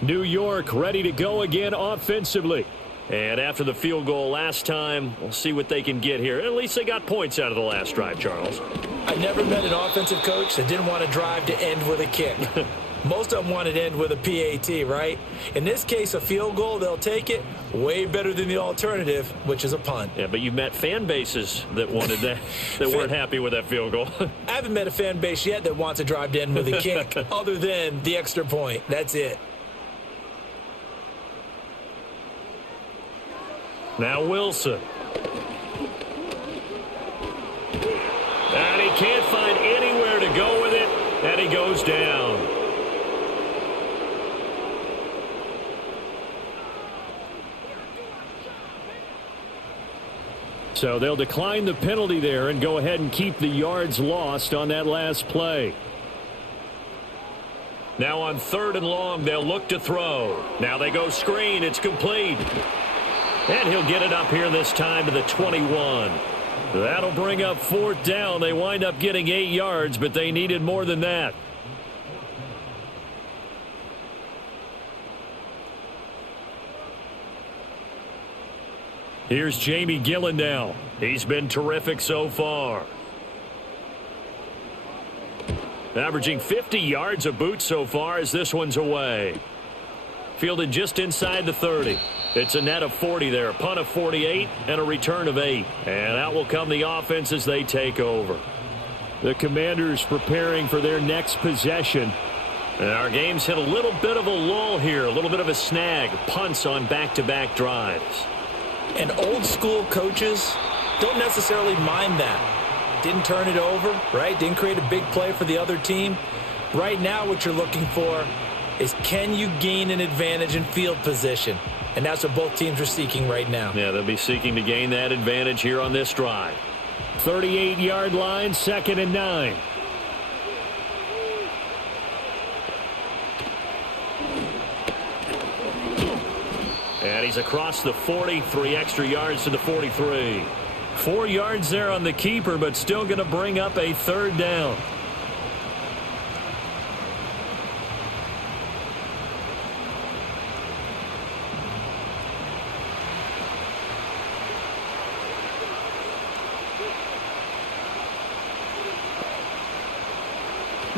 New York ready to go again offensively. And after the field goal last time, we'll see what they can get here. At least they got points out of the last drive, Charles. I never met an offensive coach that didn't want a drive to end with a kick. Most of them want it to end with a PAT, right? In this case, a field goal, they'll take it. Way better than the alternative, which is a punt. Yeah, but you've met fan bases that wanted that, that weren't happy with that field goal. I haven't met a fan base yet that wants a drive to end with a kick, other than the extra point. That's it. Now Wilson. And he can't find anywhere to go with it, and he goes down. So they'll decline the penalty there and go ahead and keep the yards lost on that last play. Now on 3rd and long, they'll look to throw. Now they go screen. It's complete. And he'll get it up here this time to the 21. That'll bring up 4th down. They wind up getting 8 yards, but they needed more than that. Here's Jamie Gillen now. He's been terrific so far. Averaging 50 yards a boot so far as this one's away. Fielded just inside the 30. It's a net of 40 there. A punt of 48 and a return of 8. And out will come the offense as they take over. The Commanders preparing for their next possession. And our game's hit a little bit of a lull here. A little bit of a snag. Punts on back-to-back drives. And old school coaches don't necessarily mind that. Didn't turn it over, right? Didn't create a big play for the other team. Right now what you're looking for is, can you gain an advantage in field position? And that's what both teams are seeking right now. Yeah, they'll be seeking to gain that advantage here on this drive. 38-yard line, 2nd and 9. And he's across the 40, 3 extra yards to the 43. 4 yards there on the keeper, but still going to bring up a 3rd down.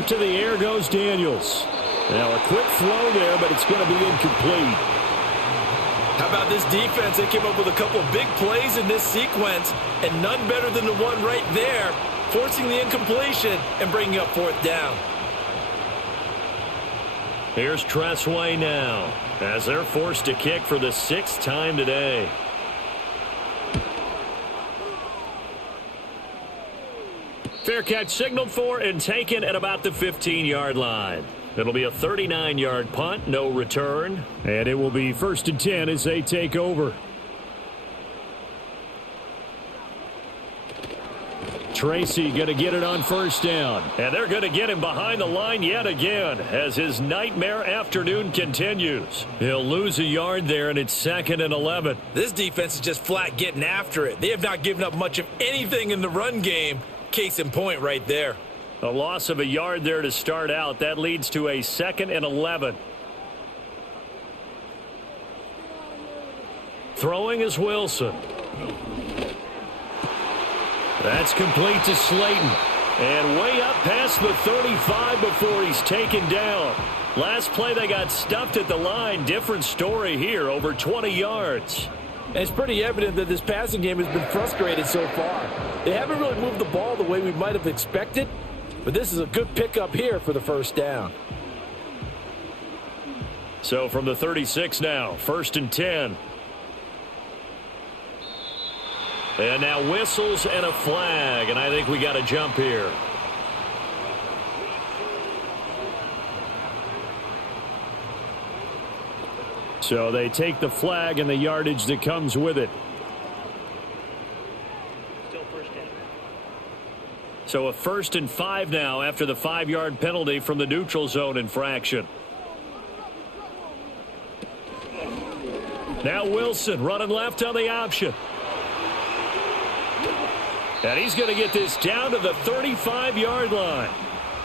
To the air goes Daniels. Now a quick throw there, but it's going to be incomplete. How about this defense? They came up with a couple of big plays in this sequence, and none better than the one right there, forcing the incompletion and bringing up fourth down. Here's Tressway now, as they're forced to kick for the 6th time today. Fair catch signaled for and taken at about the 15-yard line. It'll be a 39-yard punt, no return. And it will be 1st and 10 as they take over. Tracy going to get it on 1st down. And they're going to get him behind the line yet again as his nightmare afternoon continues. He'll lose a yard there, and it's 2nd and 11. This defense is just flat getting after it. They have not given up much of anything in the run game. Case in point right there. A loss of a yard there to start out. That leads to a 2nd and 11. Throwing is Wilson. That's complete to Slayton. And way up past the 35 before he's taken down. Last play they got stuffed at the line. Different story here, over 20 yards. And it's pretty evident that this passing game has been frustrated so far. They haven't really moved the ball the way we might have expected, but this is a good pickup here for the 1st down. So from the 36 now, 1st and 10. And now whistles and a flag, and I think we got a jump here. So they take the flag and the yardage that comes with it. So a 1st and 5 now after the 5-yard penalty from the neutral zone infraction. Now Wilson running left on the option. And he's going to get this down to the 35-yard line.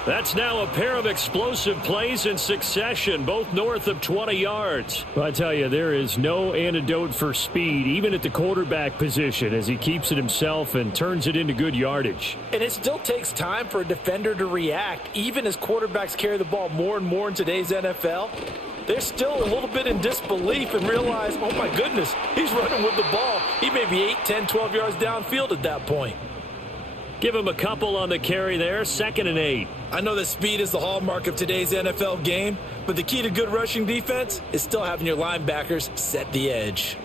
That's now a pair of explosive plays in succession, both north of 20 yards. Well, I tell you, there is no antidote for speed, even at the quarterback position, as he keeps it himself and turns it into good yardage. And it still takes time for a defender to react, even as quarterbacks carry the ball more and more in today's NFL. They're still a little bit in disbelief and realize, oh my goodness, he's running with the ball. He may be 8, 10, 12 yards downfield at that point. Give him a couple on the carry there, 2nd and 8. I know that speed is the hallmark of today's NFL game, but the key to good rushing defense is still having your linebackers set the edge.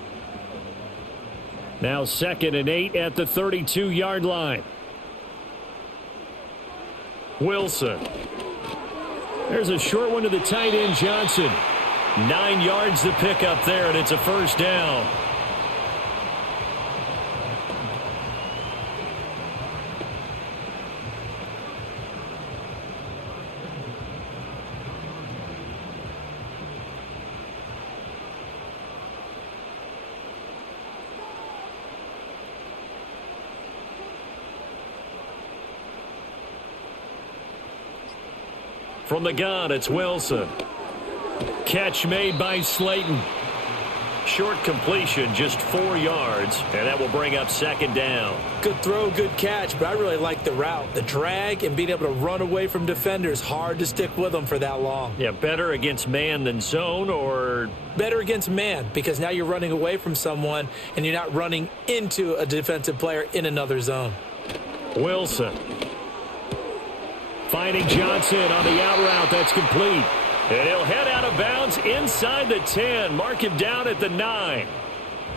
Now 2nd and 8 at the 32-yard line. Wilson. There's a short one to the tight end, Johnson. 9 yards to pick up there, and it's a 1st down. From the gun, it's Wilson. Catch made by Slayton. Short completion, just 4 yards, and that will bring up 2nd down. Good throw, good catch, but I really like the route. The drag and being able to run away from defenders, hard to stick with them for that long. Yeah, better against man than zone, or? Better against man, because now you're running away from someone and you're not running into a defensive player in another zone. Wilson. Finding Johnson on the out route. That's complete. And he'll head out of bounds inside the 10. Mark him down at the 9.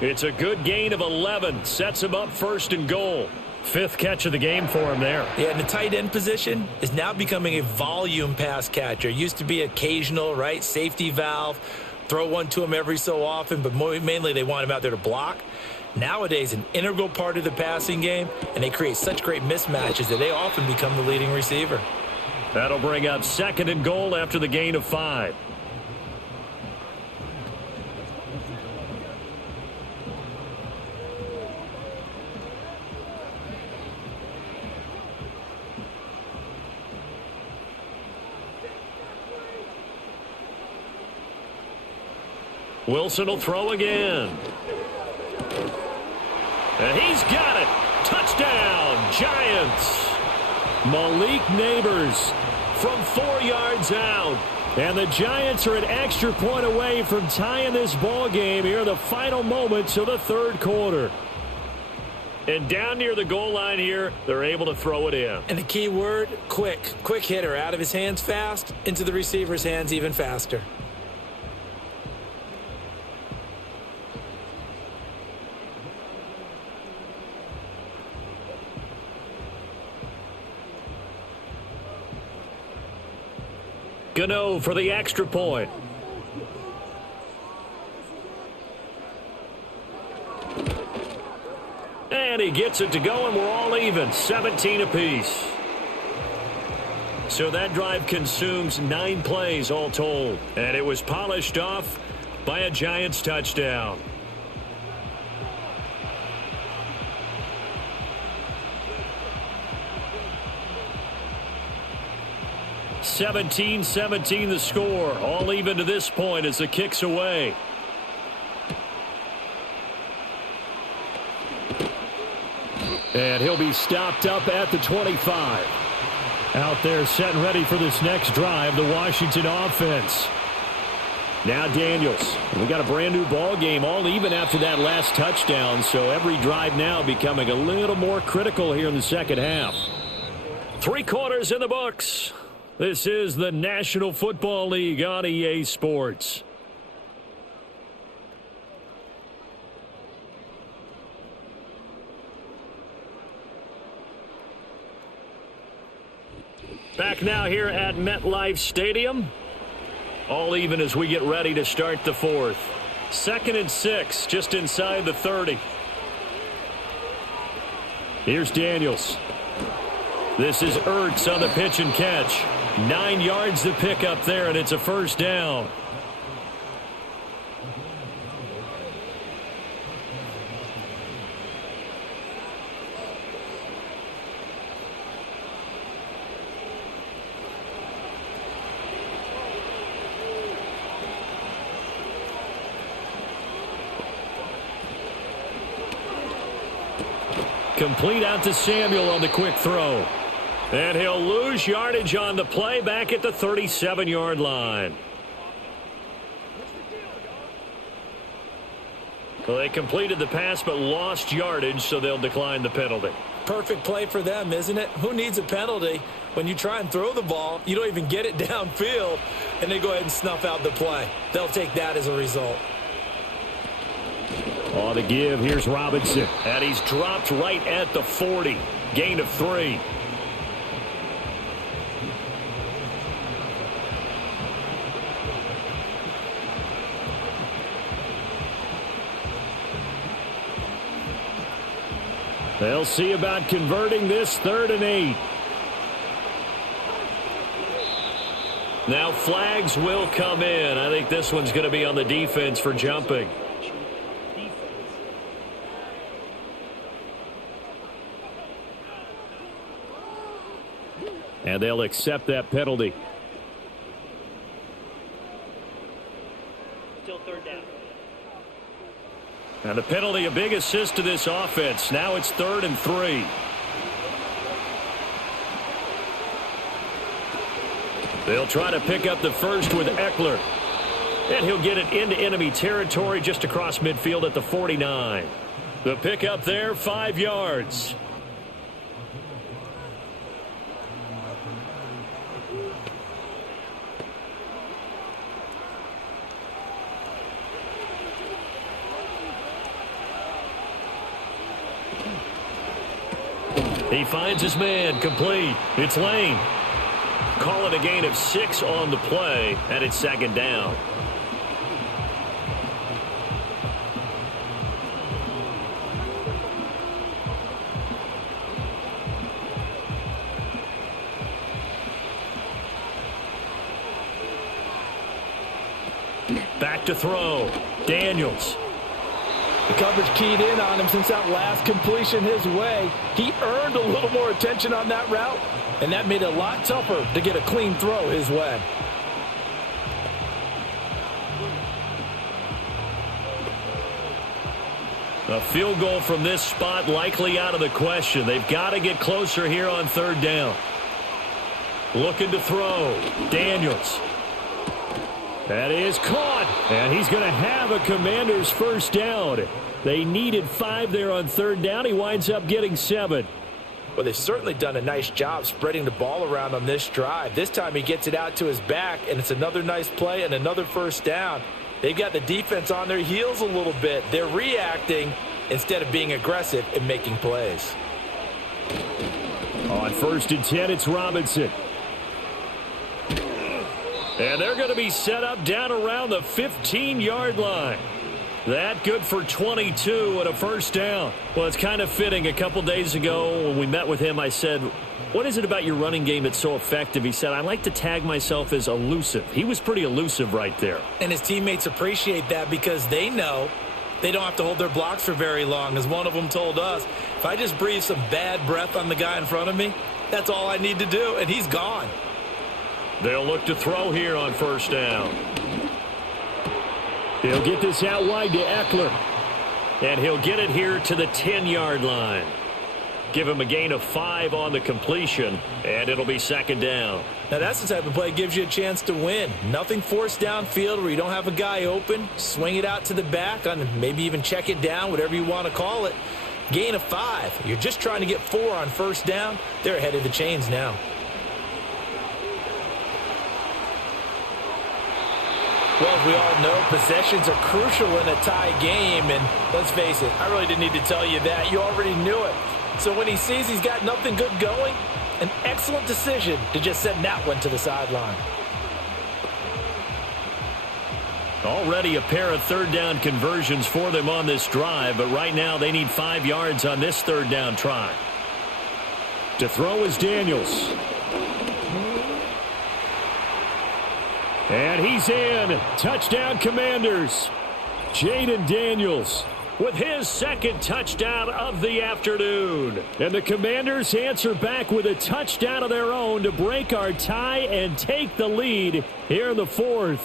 It's a good gain of 11. Sets him up 1st and goal. 5th catch of the game for him there. Yeah, and the tight end position is now becoming a volume pass catcher. Used to be occasional, right? Safety valve. Throw one to him every so often, but mainly they want him out there to block. Nowadays, an integral part of the passing game, and they create such great mismatches that they often become the leading receiver. That'll bring up 2nd and goal after the gain of 5. Wilson will throw again. And he's got it. Touchdown, Giants. Malik Neighbors from 4 yards out. And the Giants are an extra point away from tying this ball game here in the final moments of the third quarter. And down near the goal line here, they're able to throw it in. And the key word, quick. Quick hitter. Out of his hands fast, into the receiver's hands even faster. Gano for the extra point. And he gets it to go, and we're all even, 17 apiece. So that drive consumes 9 plays all told. And it was polished off by a Giants touchdown. (17-17) the score. All even to this point as the kick's away. And he'll be stopped up at the 25. Out there set and ready for this next drive, the Washington offense. Now Daniels. We got a brand new ball game, all even after that last touchdown, so every drive now becoming a little more critical here in the second half. 3 quarters in the books. This is the National Football League on EA Sports. Back now here at MetLife Stadium. All even as we get ready to start the fourth. 2nd and 6, just inside the 30. Here's Daniels. This is Ertz on the pitch and catch. 9 yards to pick up there, and it's a first down. Complete out to Samuel on the quick throw. And he'll lose yardage on the play back at the 37-yard line. Well, they completed the pass but lost yardage, so they'll decline the penalty. Perfect play for them, isn't it? Who needs a penalty when you try and throw the ball, you don't even get it downfield, and they go ahead and snuff out the play. They'll take that as a result. On the give, here's Robinson. And he's dropped right at the 40. Gain of 3. They'll see about converting this 3rd and 8. Now flags will come in. I think this one's going to be on the defense for jumping. And they'll accept that penalty. Still 3rd down. And the penalty, a big assist to this offense. Now it's 3rd and 3. They'll try to pick up the first with Eckler. And he'll get it into enemy territory just across midfield at the 49. The pickup there, 5 yards. He finds his man, complete. It's Lane. Call it a gain of 6 on the play, and it's 2nd down. Back to throw. Daniels. The coverage keyed in on him since that last completion his way. He earned a little more attention on that route, and that made it a lot tougher to get a clean throw his way. A field goal from this spot likely out of the question. They've got to get closer here on 3rd down. Looking to throw. Daniels. That is caught, and he's going to have a Commanders first down. They needed 5 there on third down. He winds up getting 7. Well, they've certainly done a nice job spreading the ball around on this drive. This time he gets it out to his back, and it's another nice play and another first down. They've got the defense on their heels a little bit. They're reacting instead of being aggressive and making plays. On 1st and 10, it's Robinson. And they're going to be set up down around the 15-yard line. That good for 22 and a first down. Well, it's kind of fitting. A couple days ago when we met with him, I said, what is it about your running game that's so effective? He said, I like to tag myself as elusive. He was pretty elusive right there. And his teammates appreciate that because they know they don't have to hold their blocks for very long. As one of them told us, if I just breathe some bad breath on the guy in front of me, that's all I need to do, and he's gone. They'll look to throw here on first down. He'll get this out wide to Eckler. And he'll get it here to the 10-yard line. Give him a gain of 5 on the completion, and it'll be second down. Now, that's the type of play that gives you a chance to win. Nothing forced downfield where you don't have a guy open. Swing it out to the back, on maybe even check it down, whatever you want to call it. Gain of 5. You're just trying to get 4 on first down. They're ahead of the chains now. Well, as we all know, possessions are crucial in a tie game, and let's face it, I really didn't need to tell you that. You already knew it. So when he sees he's got nothing good going, an excellent decision to just send that one to the sideline. Already a pair of third down conversions for them on this drive, but right now they need 5 yards on this third down try. To throw is Daniels. And he's in. Touchdown, Commanders. Jaden Daniels with his second touchdown of the afternoon. And the Commanders answer back with a touchdown of their own to break our tie and take the lead here in the 4th.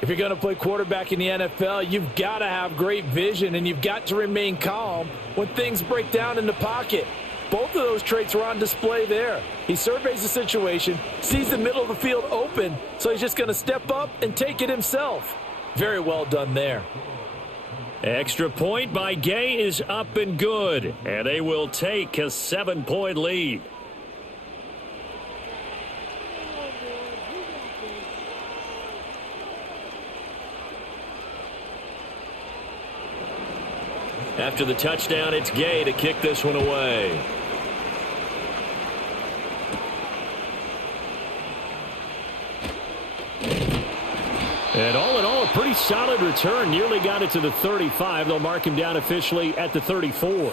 If you're going to play quarterback in the NFL, you've got to have great vision, and you've got to remain calm when things break down in the pocket. Both of those traits were on display there. He surveys the situation, sees the middle of the field open, so he's just going to step up and take it himself. Very well done there. Extra point by Gay is up and good, and they will take a 7-point lead. After the touchdown, it's Gay to kick this one away. And all in all, a pretty solid return. Nearly got it to the 35. They'll mark him down officially at the 34.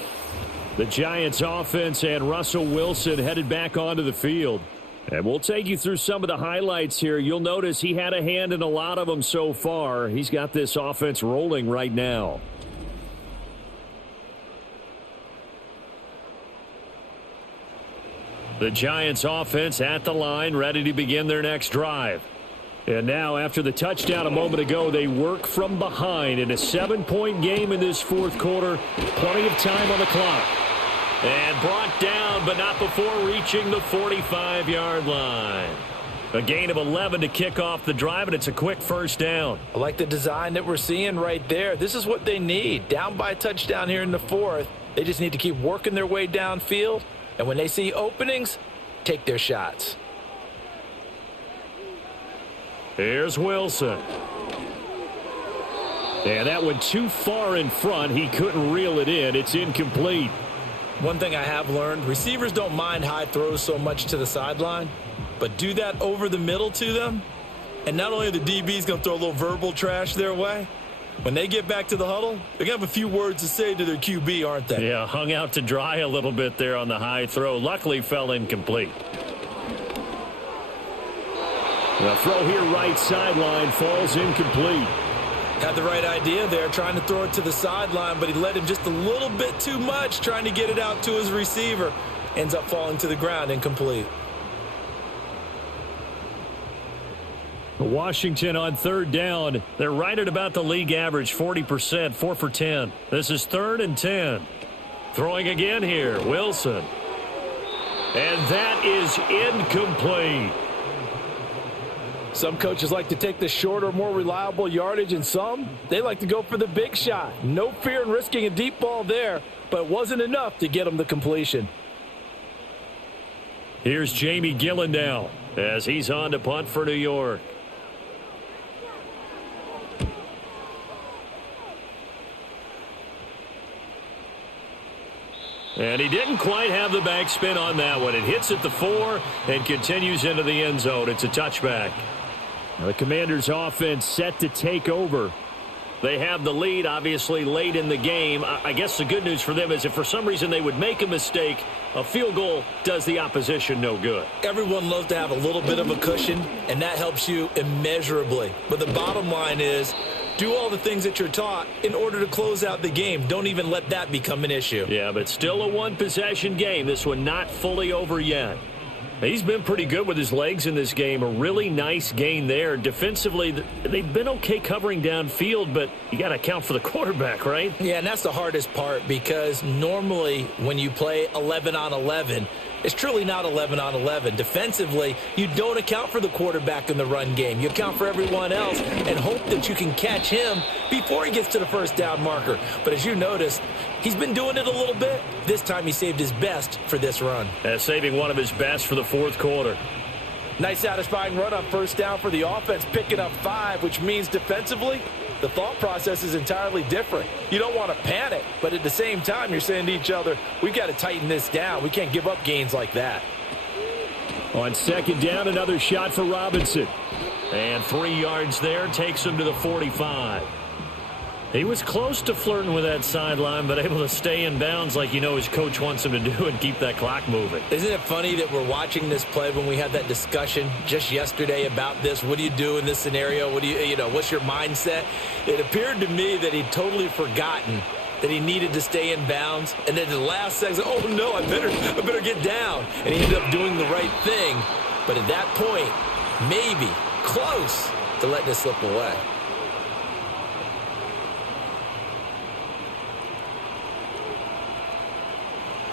The Giants offense and Russell Wilson headed back onto the field. And we'll take you through some of the highlights here. You'll notice he had a hand in a lot of them so far. He's got this offense rolling right now. The Giants offense at the line, ready to begin their next drive. And now, after the touchdown a moment ago, they work from behind in a 7-point game in this 4th quarter. Plenty of time on the clock. And brought down, but not before reaching the 45-yard line. A gain of 11 to kick off the drive, and it's a quick first down. I like the design that we're seeing right there. This is what they need. Down by a touchdown here in the 4th. They just need to keep working their way downfield. And when they see openings, take their shots. Here's Wilson. And that went too far in front. He couldn't reel it in. It's incomplete. One thing I have learned, receivers don't mind high throws so much to the sideline, but do that over the middle to them, and not only are the DBs going to throw a little verbal trash their way, when they get back to the huddle, they're going to have a few words to say to their QB, aren't they? Yeah, hung out to dry a little bit there on the high throw. Luckily fell incomplete. The throw here right sideline falls incomplete. Had the right idea there, trying to throw it to the sideline, but he led him just a little bit too much, trying to get it out to his receiver. Ends up falling to the ground, incomplete. Washington on third down. They're right at about the league average, 40%, 4 for 10. This is 3rd and 10. Throwing again here, Wilson. And that is incomplete. Some coaches like to take the shorter, more reliable yardage, and some, they like to go for the big shot. No fear in risking a deep ball there, but it wasn't enough to get him the completion. Here's Jamie Gillen now as he's on to punt for New York. And he didn't quite have the backspin on that one. It hits at the 4 and continues into the end zone. It's a touchback. Now the Commanders' offense set to take over. They have the lead, obviously, late in the game. I guess the good news for them is if for some reason they would make a mistake, a field goal does the opposition no good. Everyone loves to have a little bit of a cushion, and that helps you immeasurably. But the bottom line is, do all the things that you're taught in order to close out the game. Don't even let that become an issue. Yeah, but still a one-possession game. This one not fully over yet. He's been pretty good with his legs in this game. A really nice gain there. Defensively, they've been okay covering downfield, but you got to account for the quarterback, right? Yeah, and that's the hardest part because normally when you play 11 on 11, it's truly not 11 on 11. Defensively, you don't account for the quarterback in the run game. You account for everyone else and hope that you can catch him before he gets to the first down marker. But as you noticed, he's been doing it a little bit. This time he saved his best for this run. Saving one of his best for the fourth quarter. Nice satisfying run on first down for the offense, picking up 5, which means defensively, the thought process is entirely different. You don't want to panic, but at the same time, you're saying to each other, we've got to tighten this down. We can't give up gains like that. On second down, another shot for Robinson. And 3 yards there takes him to the 45. He was close to flirting with that sideline, but able to stay in bounds like his coach wants him to do and keep that clock moving. Isn't it funny that we're watching this play when we had that discussion just yesterday about this? What do you do in this scenario? What do what's your mindset? It appeared to me that he'd totally forgotten that he needed to stay in bounds, and then the last second, oh no, I better get down. And he ended up doing the right thing. But at that point, maybe close to letting it slip away.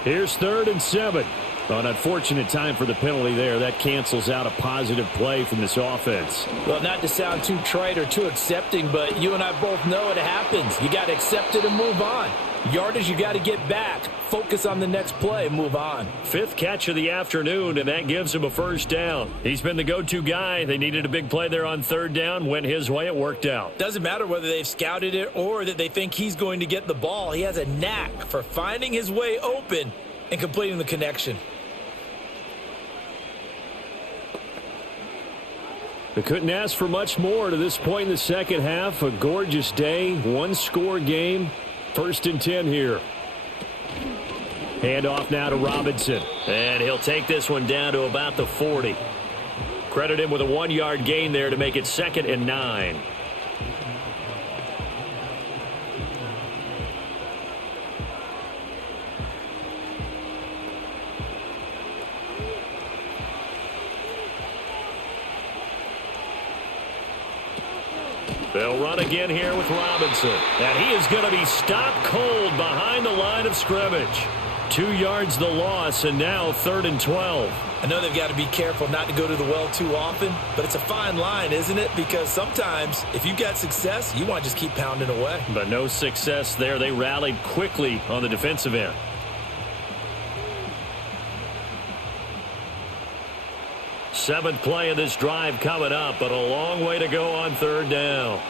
Here's 3rd and 7. An unfortunate time for the penalty there. That cancels out a positive play from this offense. Well, not to sound too trite or too accepting, but you and I both know it happens. You got to accept it and move on. Yardage, you got to get back. Focus on the next play and move on. 5th catch of the afternoon, and that gives him a first down. He's been the go-to guy. They needed a big play there on 3rd down. Went his way. It worked out. Doesn't matter whether they've scouted it or that they think he's going to get the ball. He has a knack for finding his way open and completing the connection. They couldn't ask for much more to this point in the second half. A gorgeous day, 1-score game. 1st and 10 here. Handoff now to Robinson. And he'll take this one down to about the 40. Credit him with a 1-yard gain there to make it 2nd and 9. They'll run again here with Robinson. And he is going to be stopped cold behind the line of scrimmage. 2 yards the loss, and now 3rd and 12. I know they've got to be careful not to go to the well too often, but it's a fine line, isn't it? Because sometimes if you've got success, you want to just keep pounding away. But no success there. They rallied quickly on the defensive end. Seventh play of this drive coming up, but a long way to go on 3rd down.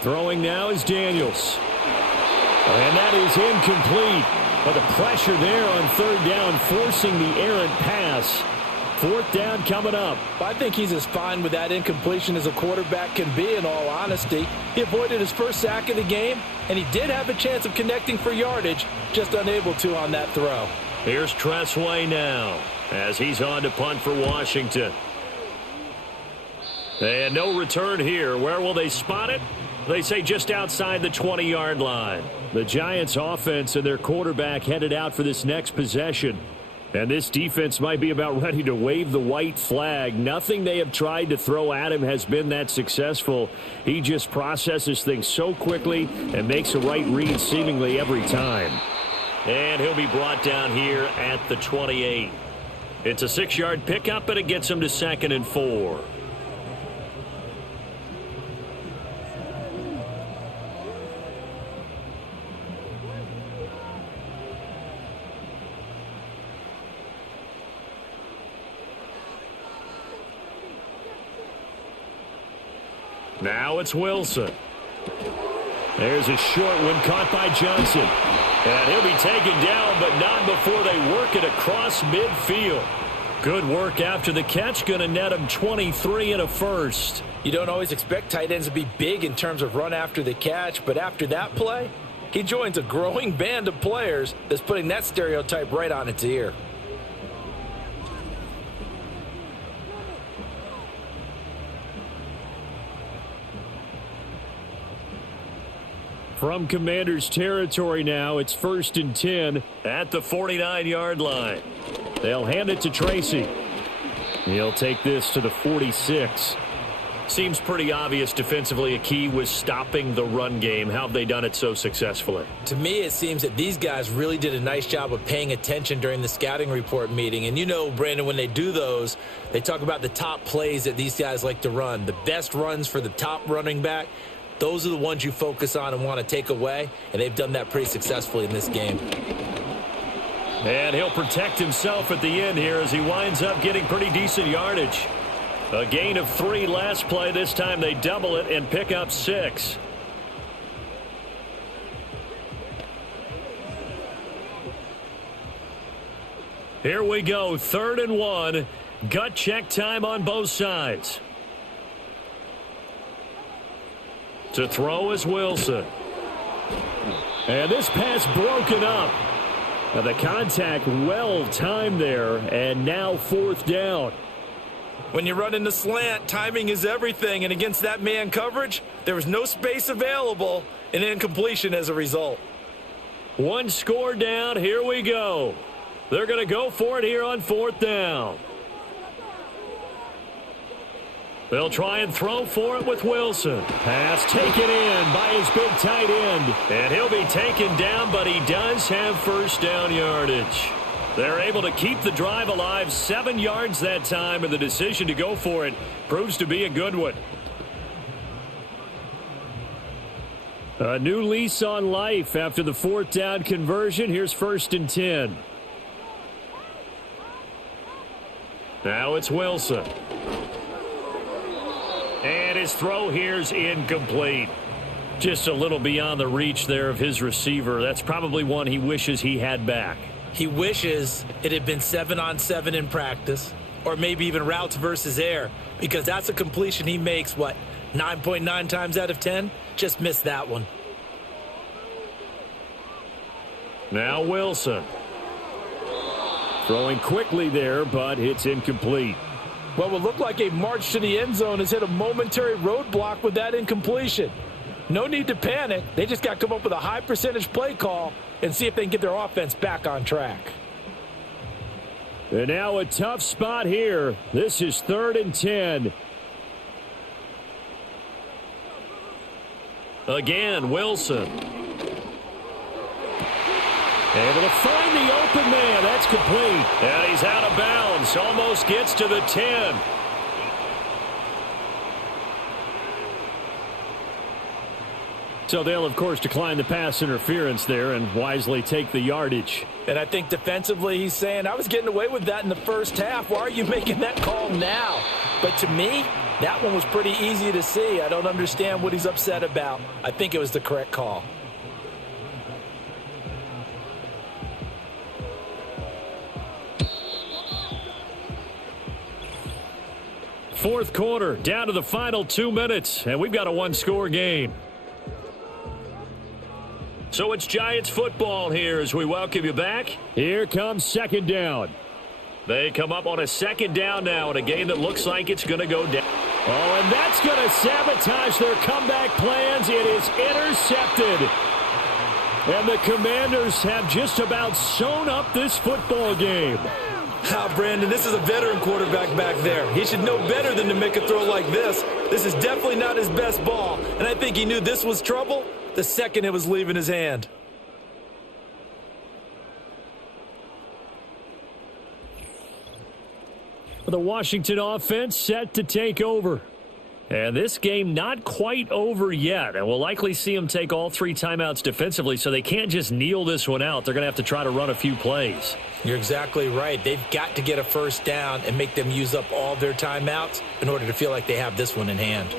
Throwing now is Daniels. And that is incomplete. But the pressure there on 3rd down, forcing the errant pass. 4th down coming up. I think he's as fine with that incompletion as a quarterback can be, in all honesty. He avoided his first sack of the game, and he did have a chance of connecting for yardage, just unable to on that throw. Here's Tressway now as he's on to punt for Washington. And no return here. Where will they spot it? They say just outside the 20-yard line. The Giants offense and their quarterback headed out for this next possession. And this defense might be about ready to wave the white flag. Nothing they have tried to throw at him has been that successful. He just processes things so quickly and makes a right read seemingly every time. And he'll be brought down here at the 28. It's a 6-yard pickup, and it gets him to 2nd and 4. Now it's Wilson. There's a short one caught by Johnson. And he'll be taken down, but not before they work it across midfield. Good work after the catch. Going to net him 23 and a first. You don't always expect tight ends to be big in terms of run after the catch, but after that play, he joins a growing band of players that's putting that stereotype right on its ear. From Commanders territory now, it's 1st and 10 at the 49-yard line. They'll hand it to Tracy. He'll take this to the 46. Seems pretty obvious defensively a key was stopping the run game. How have they done it so successfully? To me, it seems that these guys really did a nice job of paying attention during the scouting report meeting. And you know, Brandon, when they do those, they talk about the top plays that these guys like to run. The best runs for the top running back. Those are the ones you focus on and want to take away, and they've done that pretty successfully in this game. And he'll protect himself at the end here as he winds up getting pretty decent yardage. A gain of 3 last play. This time they double it and pick up 6. Here we go, 3rd and 1. Gut check time on both sides. To throw is Wilson. And this pass broken up. Now the contact well timed there, and now 4th down. When you run in the slant, timing is everything, and against that man coverage, there was no space available, and incompletion as a result. 1 score down, here we go. They're going to go for it here on 4th down. They'll try and throw for it with Wilson. Pass taken in by his big tight end. And he'll be taken down, but he does have 1st down yardage. They're able to keep the drive alive, 7 yards that time, and the decision to go for it proves to be a good one. A new lease on life after the 4th down conversion. Here's 1st and 10. Now it's Wilson. And his throw here's incomplete. Just a little beyond the reach there of his receiver. That's probably one he wishes he had back. He wishes it had been 7-on-7 in practice, or maybe even routes versus air, because that's a completion he makes, 9.9 times out of 10? Just missed that one. Now Wilson. Throwing quickly there, but it's incomplete. What would look like a march to the end zone has hit a momentary roadblock with that incompletion. No need to panic. They just got to come up with a high percentage play call and see if they can get their offense back on track. And now a tough spot here. This is 3rd and 10. Again, Wilson. Able to find the open man. That's complete. And he's out of bounds. Almost gets to the 10. So they'll, of course, decline the pass interference there and wisely take the yardage. And I think defensively he's saying, I was getting away with that in the first half. Why are you making that call now? But to me, that one was pretty easy to see. I don't understand what he's upset about. I think it was the correct call. Fourth quarter, down to the final 2 minutes, and we've got a 1-score game. So it's Giants football here as we welcome you back. Here comes 2nd down. They come up on a 2nd down now in a game that looks like it's going to go down. Oh, and that's going to sabotage their comeback plans. It is intercepted. And the Commanders have just about sewn up this football game. Brandon, this is a veteran quarterback back there. He should know better than to make a throw like this. This is definitely not his best ball, and I think he knew this was trouble the second it was leaving his hand. The Washington offense set to take over. And this game not quite over yet. And we'll likely see them take all 3 timeouts defensively, so they can't just kneel this one out. They're going to have to try to run a few plays. You're exactly right. They've got to get a first down and make them use up all their timeouts in order to feel like they have this one in hand.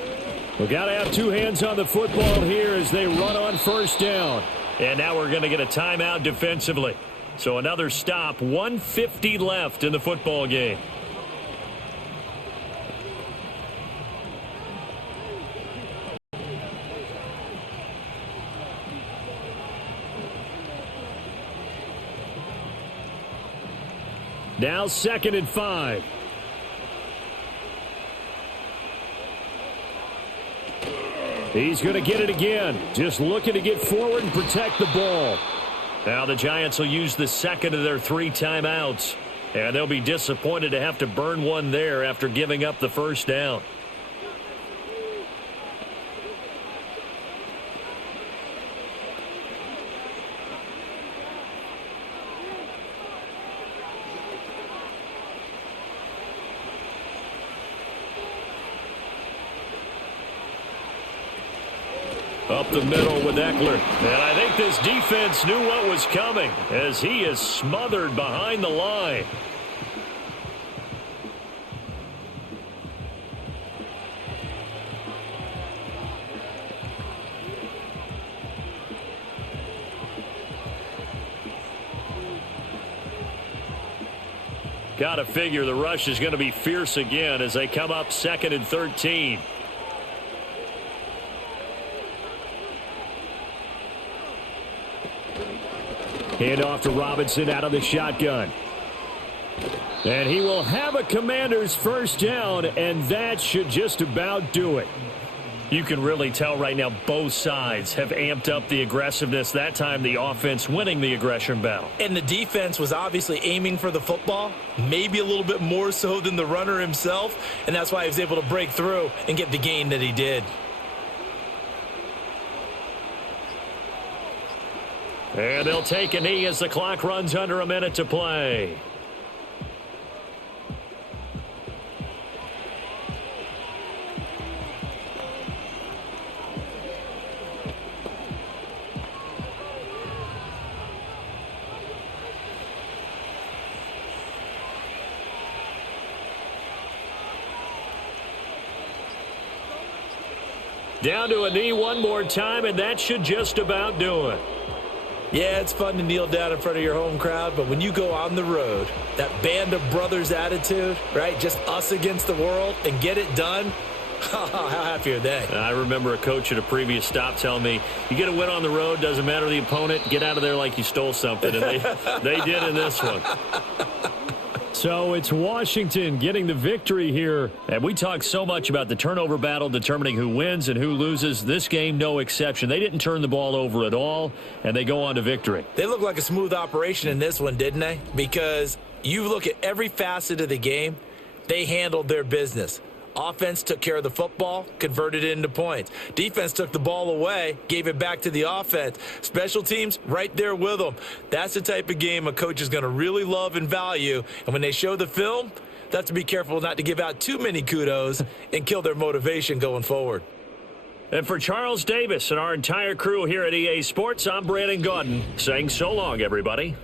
We've got to have 2 hands on the football here as they run on first down. And now we're going to get a timeout defensively. So another stop, 1:50 left in the football game. Now 2nd and 5. He's going to get it again. Just looking to get forward and protect the ball. Now the Giants will use the 2nd of their 3 timeouts. And they'll be disappointed to have to burn one there after giving up the first down. Up the middle with Eckler. And I think this defense knew what was coming as he is smothered behind the line. Got to figure the rush is going to be fierce again as they come up 2nd and 13. Hand off to Robinson out of the shotgun. And he will have a Commanders first down, and that should just about do it. You can really tell right now both sides have amped up the aggressiveness. That time the offense winning the aggression battle. And the defense was obviously aiming for the football, maybe a little bit more so than the runner himself, and that's why he was able to break through and get the gain that he did. And they'll take a knee as the clock runs under a minute to play. Down to a knee one more time, and that should just about do it. Yeah, it's fun to kneel down in front of your home crowd, but when you go on the road, that band of brothers attitude, right, just us against the world, and get it done, how happy are they? I remember a coach at a previous stop telling me, you get a win on the road, doesn't matter the opponent, get out of there like you stole something, and they did in this one. So it's Washington getting the victory here. And we talk so much about the turnover battle determining who wins and who loses. This game, no exception. They didn't turn the ball over at all, and they go on to victory. They look like a smooth operation in this one, didn't they? Because you look at every facet of the game, they handled their business. Offense took care of the football, converted it into points. Defense took the ball away, gave it back to the offense. Special teams, right there with them. That's the type of game a coach is going to really love and value. And when they show the film, they have to be careful not to give out too many kudos and kill their motivation going forward. And for Charles Davis and our entire crew here at EA Sports, I'm Brandon Gaudin saying so long, everybody.